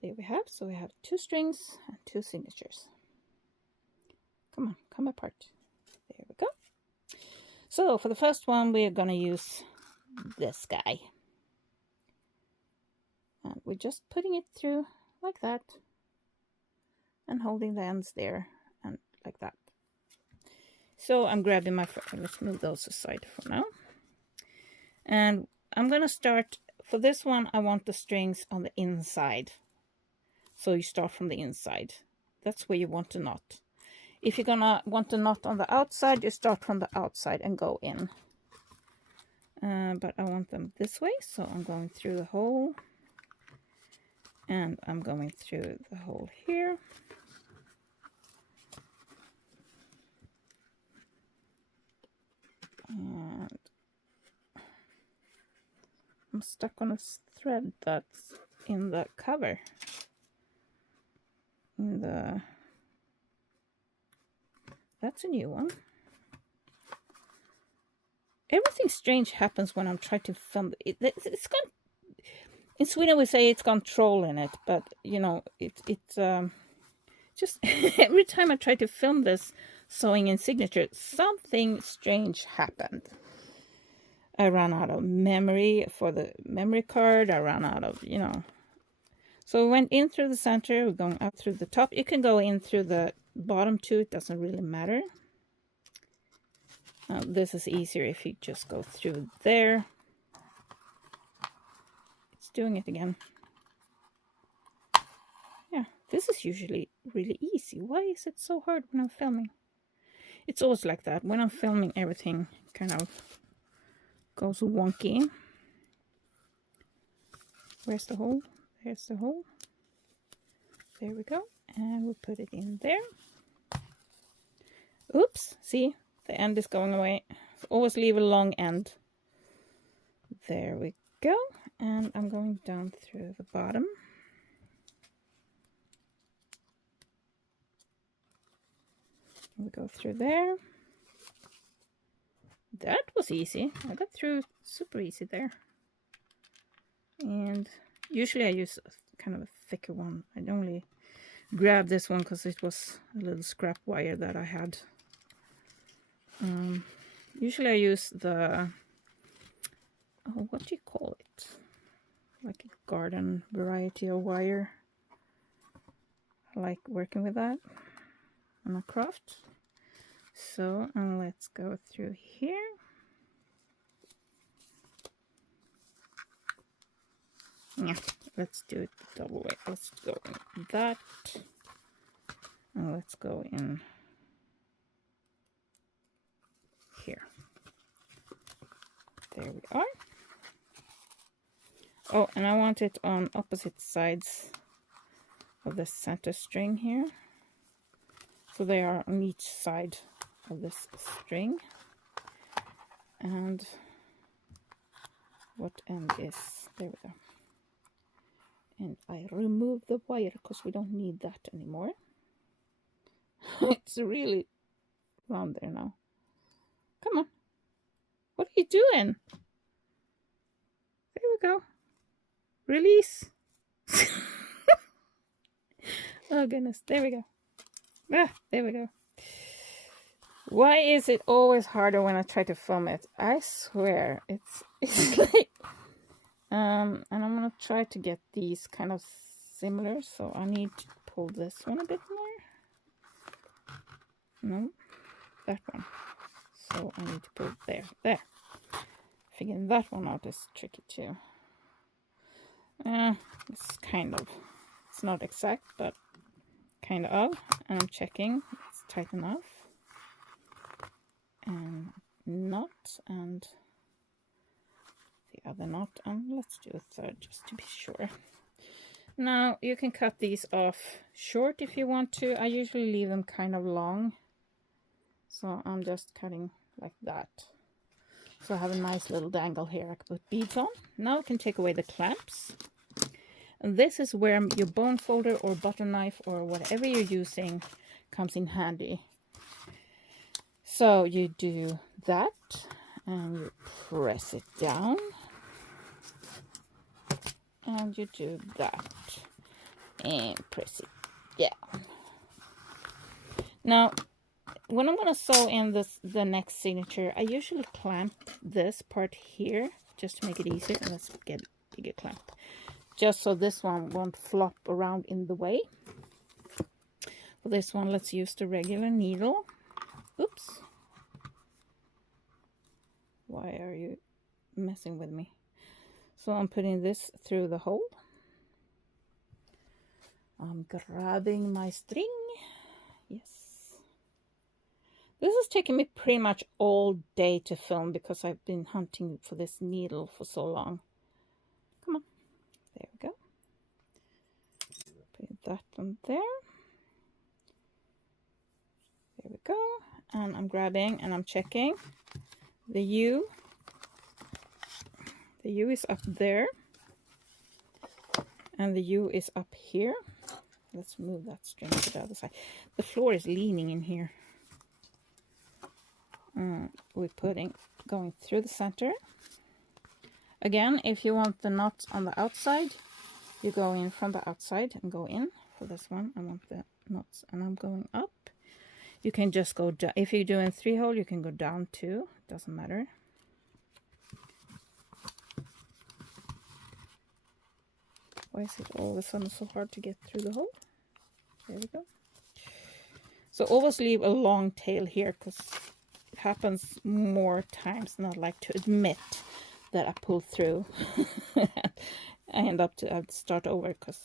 There we have, so we have 2 strings and 2 signatures. Come on, come apart. There we go. So for the first one, we are going to use this guy. And we're just putting it through like that. And holding the ends there and like that. So I'm grabbing my, let's move those aside for now. And I'm going to start, for this one, I want the strings on the inside. So you start from the inside. That's where you want to knot. If you're gonna want to knot on the outside, you start from the outside and go in. But I want them this way, so I'm going through the hole. And I'm going through the hole here. And I'm stuck on a thread that's in the cover. That's a new one. Everything strange happens when I'm trying to film it. It's gone. In Sweden we say it's got troll in it, but you know it's just every time I try to film this sewing in signature, something strange happened. I ran out of memory for the memory card. I ran out of, you know. So we went in through the center, we're going up through the top. You can go in through the bottom too, it doesn't really matter. This is easier if you just go through there. It's doing it again. Yeah, this is usually really easy. Why is it so hard when I'm filming? It's always like that. When I'm filming, everything kind of goes wonky. Where's the hole? There's the hole. There we go. And we'll put it in there. Oops, see? The end is going away. So always leave a long end. There we go. And I'm going down through the bottom. We go through there. That was easy. I got through super easy there. And usually I use kind of a thicker one. I only grabbed this one because it was a little scrap wire that I had. Usually I use the, oh, what do you call it? Like a garden variety of wire. I like working with that on a craft. So let's go through here. Yeah, let's do it the double way. Let's go in that. And let's go in here. There we are. Oh, and I want it on opposite sides of the center string here. So they are on each side of this string. And what end is, there we go. And I remove the wire because we don't need that anymore. It's really round there now. Come on. What are you doing? There we go. Release. Oh goodness, there we go. Ah, there we go. Why is it always harder when I try to film it? I swear, it's like... and I'm gonna try to get these kind of similar, so I need to pull this one a bit more. No, that one. So I need to pull there. Figuring that one out is tricky too. It's kind of, it's not exact, but kind of. And I'm checking it's tight enough. And knot and the other knot, and let's do a third just to be sure. Now you can cut these off short if you want to. I usually leave them kind of long, so I'm just cutting like that. So I have a nice little dangle here I can put beads on. Now I can take away the clamps. And this is where your bone folder or butter knife or whatever you're using comes in handy. So you do that and you press it down. And you do that and press it down. Now, when I'm going to sew in the next signature, I usually clamp this part here just to make it easier. And let's get a clamp. Just so this one won't flop around in the way. For this one, let's use the regular needle. Oops. Why are you messing with me? So I'm putting this through the hole. I'm grabbing my string. Yes. This is taking me pretty much all day to film because I've been hunting for this needle for so long. Come on. There we go. Put that on there. There we go. And I'm grabbing and I'm checking the U. The U is up there. And the U is up here. Let's move that string to the other side. The floor is leaning in here. We're going through the center. Again, if you want the knot on the outside, you go in from the outside and go in. For this one, I want the knots and I'm going up. You can just go down. If you're doing 3-hole, you can go down 2. Doesn't matter. Why is it all of a sudden so hard to get through the hole? There we go. So always leave a long tail here because it happens more times than I'd like to admit that I pull through. I end up to have to start over because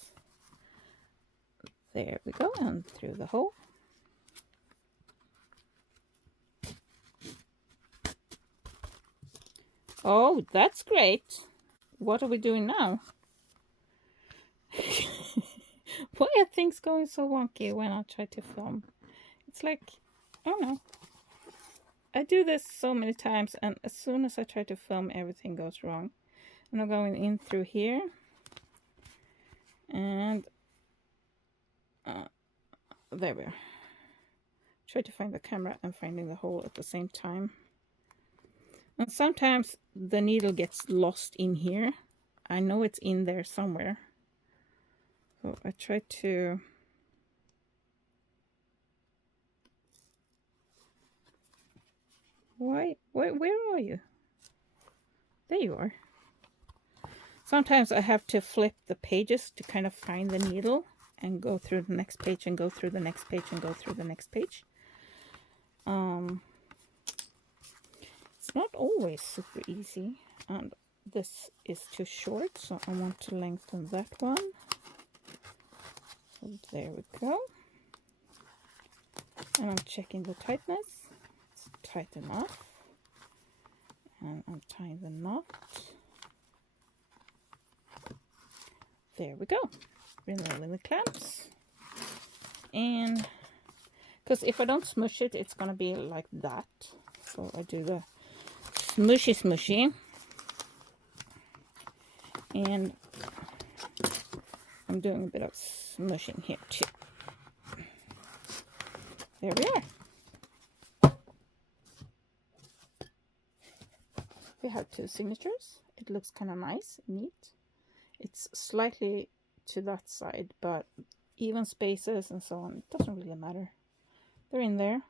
there we go, and through the hole. Oh, that's great. What are we doing now? Why are things going so wonky when I try to film? It's like, I don't know. I do this so many times, and as soon as I try to film, everything goes wrong. And I'm going in through here. And there we are. Try to find the camera and finding the hole at the same time. And sometimes the needle gets lost in here. I know it's in there somewhere. So I try to... Where are you? There you are. Sometimes I have to flip the pages to kind of find the needle and go through the next page and go through the next page and go through the next page. It's not always super easy, and this is too short, so I want to lengthen that one. So there we go. And I'm checking the tightness. It's tight enough. And I'm tying the knot. There we go. Removing the clamps. And because if I don't smush it, it's gonna be like that. So I do the smushy. And I'm doing a bit of smushing here too. There we are. We have 2 signatures. It looks kind of nice, neat. It's slightly to that side, but even spaces and so on, it doesn't really matter. They're in there.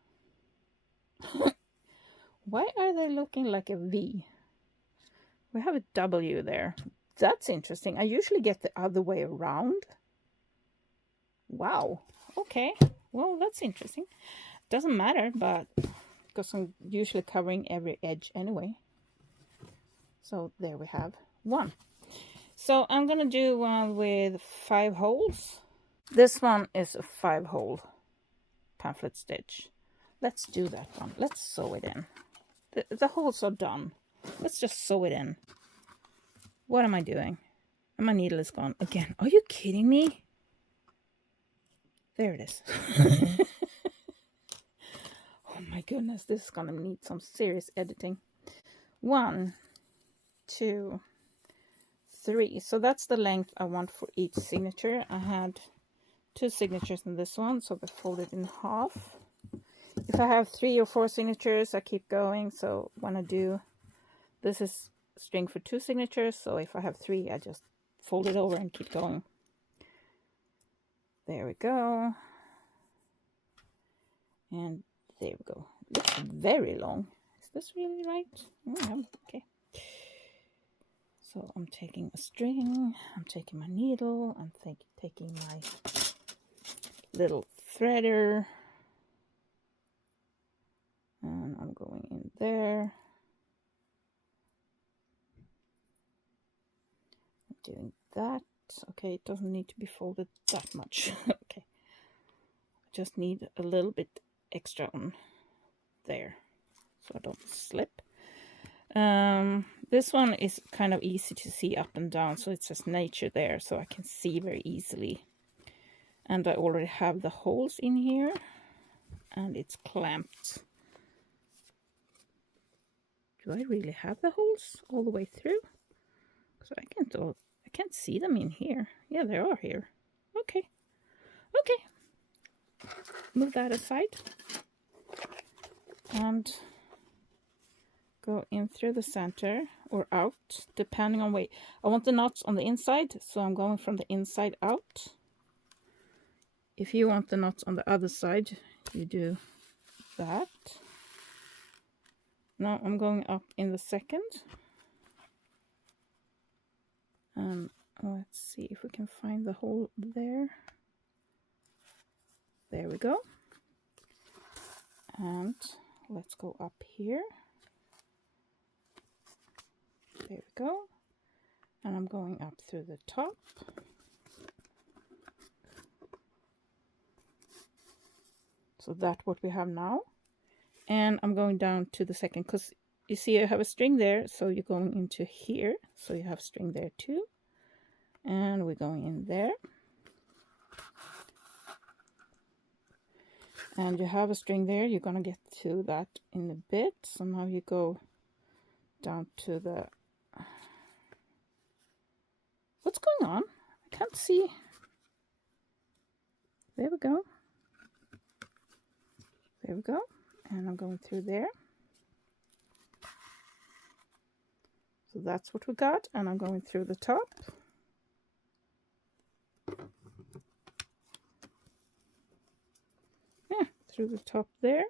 Why are they looking like a V? We have a W there. That's interesting. I usually get the other way around. Wow. Okay. Well, that's interesting. Doesn't matter, but because I'm usually covering every edge anyway. So there we have 1. So I'm gonna do one with 5 holes. This one is a 5-hole pamphlet stitch. Let's do that one. Let's sew it in. The holes are done. Let's just sew it in. What am I doing? And my needle is gone again. Are you kidding me? There it is. Oh my goodness, this is gonna need some serious editing. 1, 2, 3. So that's the length I want for each signature. I had 2 signatures in this one, so I fold it in half. If I have 3 or 4 signatures, I keep going. So when I do, this is string for 2 signatures. So if I have 3, I just fold it over and keep going. There we go. And there we go. It looks very long. Is this really right? Yeah, okay. So I'm taking a string, I'm taking my needle, I'm taking my little threader, and I'm going in there. I'm doing that. Okay, it doesn't need to be folded that much. Okay, I just need a little bit extra on there so I don't slip. This one is kind of easy to see up and down, so it's just nature there, so I can see very easily. And I already have the holes in here, and it's clamped. Do I really have the holes all the way through? Because I can't see them in here. Yeah, they are here. Okay. Move that aside. And go in through the center or out, depending on weight. I want the knots on the inside, so I'm going from the inside out. If you want the knots on the other side, you do that. Now I'm going up in the second. Let's see if we can find the hole there. There we go. And let's go up here. There we go. And I'm going up through the top. So that's what we have now. And I'm going down to the second, because you see I have a string there, so you're going into here. So you have string there too. And we're going in there. And you have a string there. You're going to get to that in a bit. So now you go down to the What's going on? I can't see. There we go. There we go. And I'm going through there. So that's what we got. And I'm going through the top. Yeah, through the top there.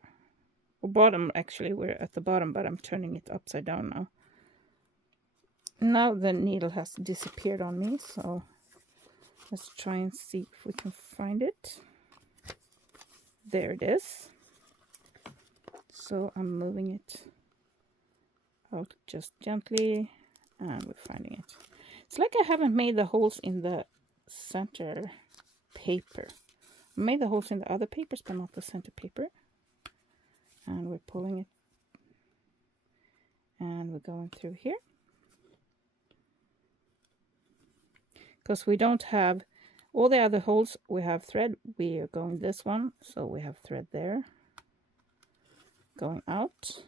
Or bottom, actually. We're at the bottom, but I'm turning it upside down now. Now the needle has disappeared on me, so let's try and see if we can find it. There it is. So I'm moving it out just gently, and we're finding it. It's like I haven't made the holes in the center paper. I made the holes in the other papers, but not the center paper. And we're pulling it, and we're going through here. Because we don't have all the other holes, we have thread. We are going this one, so we have thread there going out.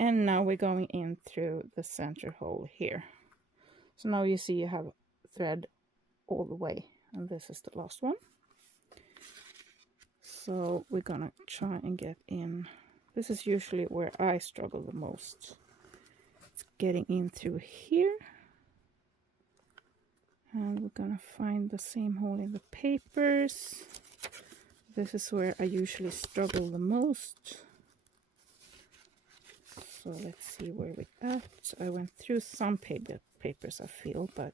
And now we're going in through the center hole here. So now you see you have thread all the way, and this is the last one. So we're gonna try and get in. This is usually where I struggle the most. It's getting in through here. And we're gonna find the same hole in the papers. This is where I usually struggle the most. So let's see where we're at. I went through some papers, I feel, but...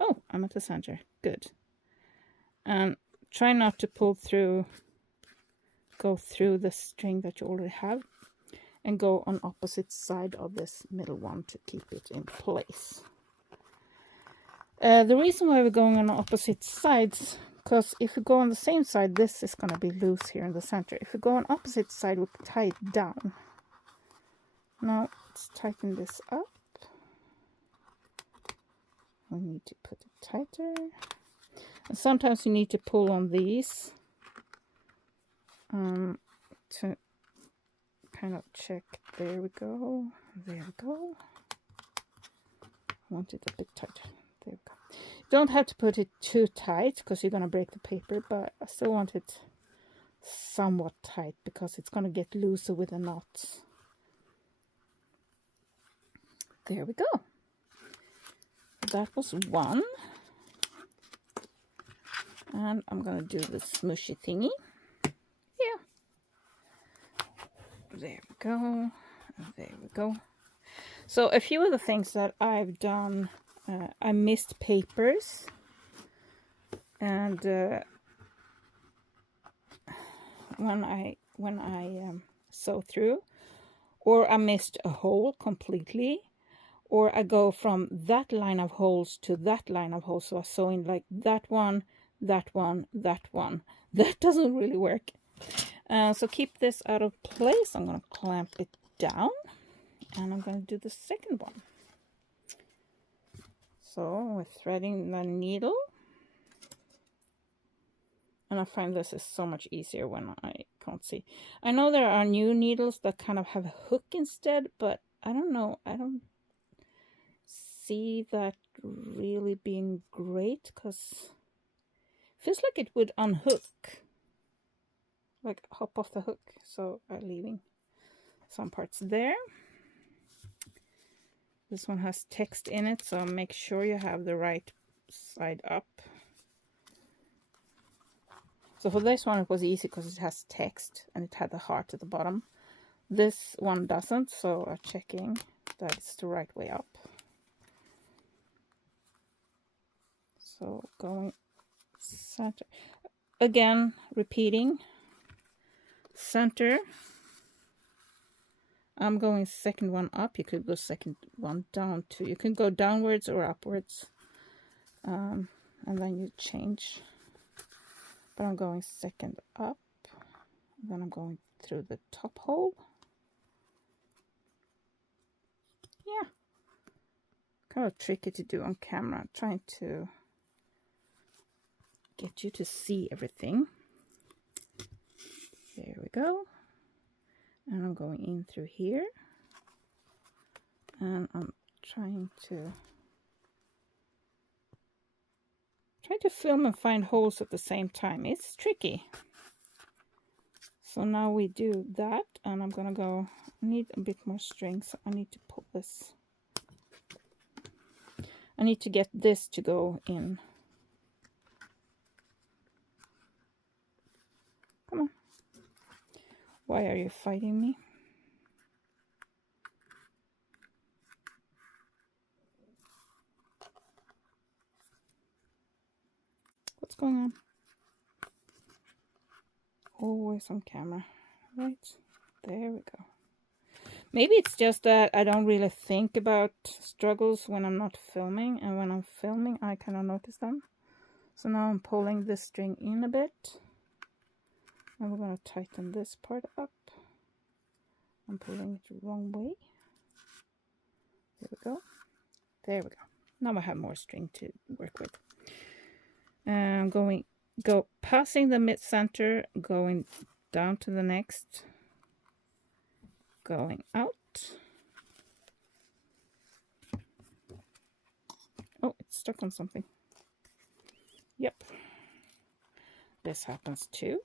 Oh, I'm at the center. Good. And try not to pull through, go through the string that you already have, and go on opposite side of this middle one to keep it in place. The reason why we're going on opposite sides, because if we go on the same side, this is going to be loose here in the center. If we go on opposite side, we can tie it down. Now let's tighten this up. We need to put it tighter. And sometimes you need to pull on these to kind of check. There we go. There we go. I want it a bit tighter. There we go. You don't have to put it too tight because you're going to break the paper, but I still want it somewhat tight because it's going to get looser with the knots. There we go. That was one. And I'm going to do the smushy thingy. Yeah. There we go. There we go. So a few of the things that I've done, I missed papers. And when I sew through, or I missed a hole completely, or I go from that line of holes to that line of holes. So I sew in like that one, that one, that one. That doesn't really work. So keep this out of place. I'm going to clamp it down, and I'm going to do the second one. So we're threading the needle. And I find this is so much easier when I can't see. I know there are new needles that kind of have a hook instead, but I don't know. I don't see that really being great because it feels like it would unhook, like hop off the hook. So I'm leaving some parts there. This one has text in it, so make sure you have the right side up. So for this one it was easy because it has text and it had the heart at the bottom. This one doesn't, so I'm checking that it's the right way up. So going center, again repeating, center. I'm going second one up. You could go second one down too. You can go downwards or upwards, and then you change. But I'm going second up. Then I'm going through the top hole. Yeah, kind of tricky to do on camera. I'm trying to get you to see everything. There we go. And I'm going in through here. And I'm trying to film and find holes at the same time. It's tricky. So now we do that, and I'm gonna go, I need a bit more string, so I need to pull this. I need to get this to go in. Come on. Why are you fighting me? What's going on? Always on camera. Right, there we go. Maybe it's just that I don't really think about struggles when I'm not filming, and when I'm filming I kind of notice them. So now I'm pulling this string in a bit, and we're going to tighten this part up. I'm pulling it the wrong way. There we go. There we go. Now I have more string to work with. I'm go passing the mid center, going down to the next, going out. Oh, it's stuck on something. Yep. This happens too.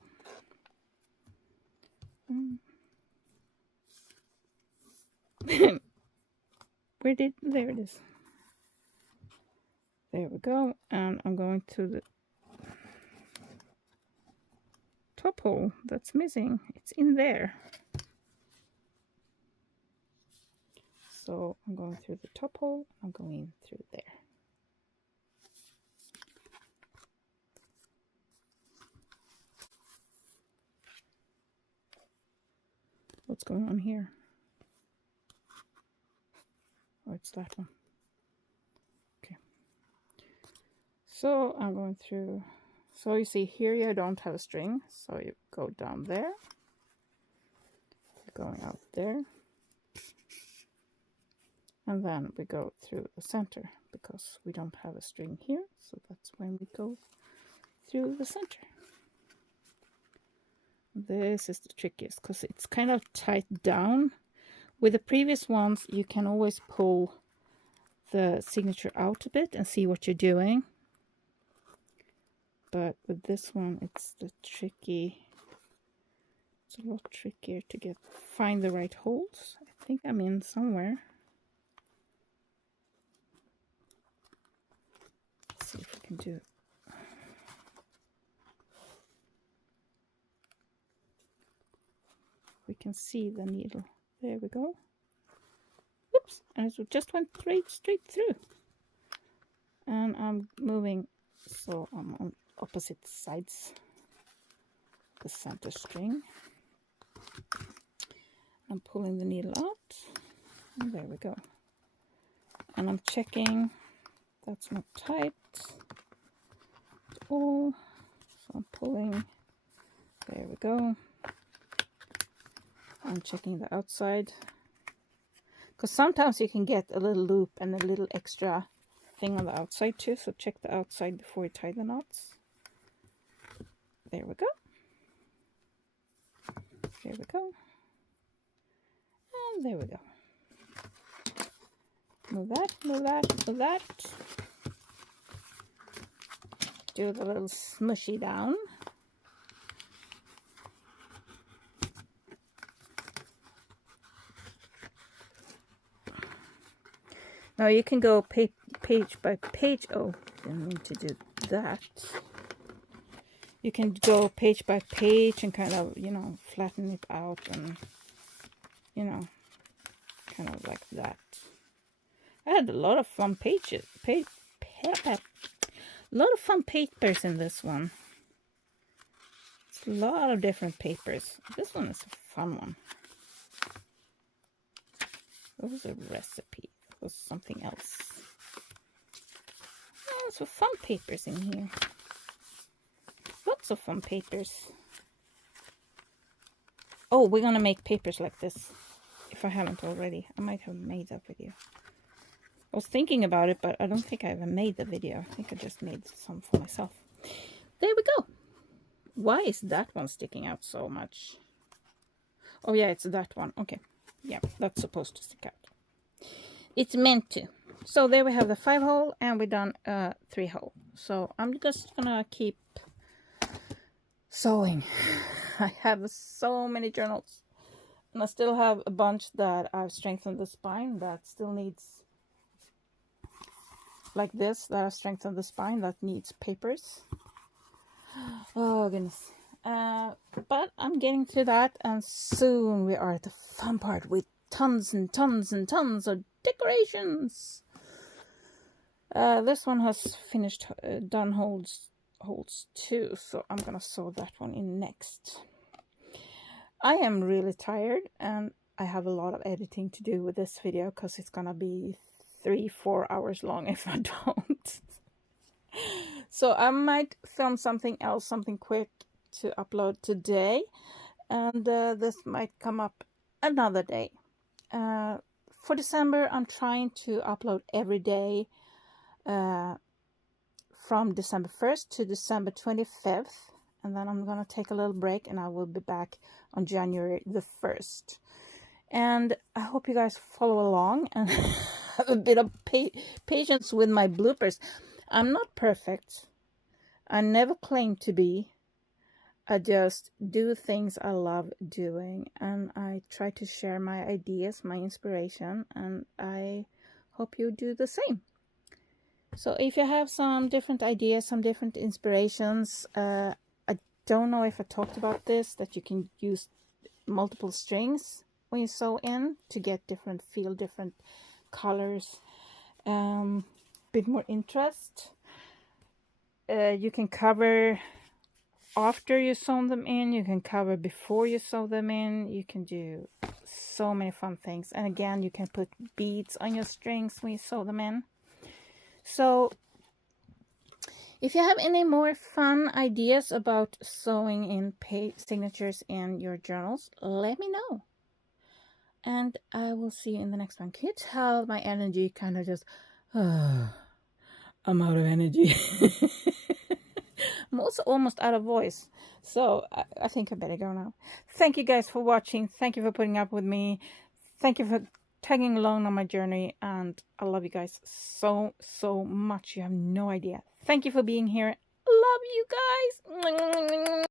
There it is. There we go. And I'm going to the top hole that's missing. It's in there. So I'm going through the top hole. I'm going through there. What's going on here? Oh, it's that one. Okay. So I'm going through. So you see here you don't have a string. So you go down there. Going out there. And then we go through the center because we don't have a string here. So that's when we go through the center. This is the trickiest because it's kind of tight down. With the previous ones, you can always pull the signature out a bit and see what you're doing. But with this one, it's a lot trickier to find the right holes. I think I'm in somewhere. Let's see if we can do it. We can see the needle. There we go. Oops, and it just went straight through. And I'm moving, so I'm on opposite sides of the center string. I'm pulling the needle out, and there we go. And I'm checking that's not tight at all. So I'm pulling, there we go. I'm checking the outside, because sometimes you can get a little loop and a little extra thing on the outside too, so check the outside before you tie the knots. There we go. There we go. And there we go. Move that, move that, move that. Do the little smushy down. Now you can go page by page. Oh, didn't mean to do that. You can go page by page and kind of, you know, flatten it out and, you know, kind of like that. I had a lot of fun papers in this one. It's a lot of different papers. This one is a fun one. What was a recipe? It was something else. Oh, there's some fun papers in here. Lots of fun papers. Oh, we're gonna make papers like this. If I haven't already, I might have made that video. I was thinking about it, but I don't think I ever made the video. I think I just made some for myself. There we go. Why is that one sticking out so much? Oh yeah, it's that one. Okay. Yeah, that's supposed to stick out. It's meant to. So there we have the 5-hole, and we're done 3-hole. So I'm just gonna keep sewing. I have so many journals, and I still have a bunch that I've strengthened the spine that still needs, like this, that I've strengthened the spine that needs papers. Oh goodness. But I'm getting to that, and soon we are at the fun part with tons and tons and tons of decorations. This one has finished, done holes 2, so I'm gonna sew that one in next. I am really tired, and I have a lot of editing to do with this video because it's gonna be 3-4 hours long if I don't. So I might film something else, something quick to upload today, and this might come up another day. For December, I'm trying to upload every day from December 1st to December 25th, and then I'm gonna take a little break, and I will be back on January the 1st. And I hope you guys follow along and have a bit of patience with my bloopers. I'm not perfect. I never claim to be. I just do things I love doing, and I try to share my ideas, my inspiration, and I hope you do the same. So if you have some different ideas, some different inspirations, I don't know if I talked about this, that you can use multiple strings when you sew in to get different feel, different colors, bit more interest. You can cover after you sew them in, you can cover before you sew them in, you can do so many fun things. And again, you can put beads on your strings when you sew them in. So if you have any more fun ideas about sewing in signatures in your journals, let me know. And I will see you in the next one. Can you tell my energy kind of just, I'm out of energy. I'm also almost out of voice. So I think I better go now. Thank you guys for watching. Thank you for putting up with me. Thank you for tagging along on my journey, and I love you guys so much. You have no idea. Thank you for being here. Love you guys.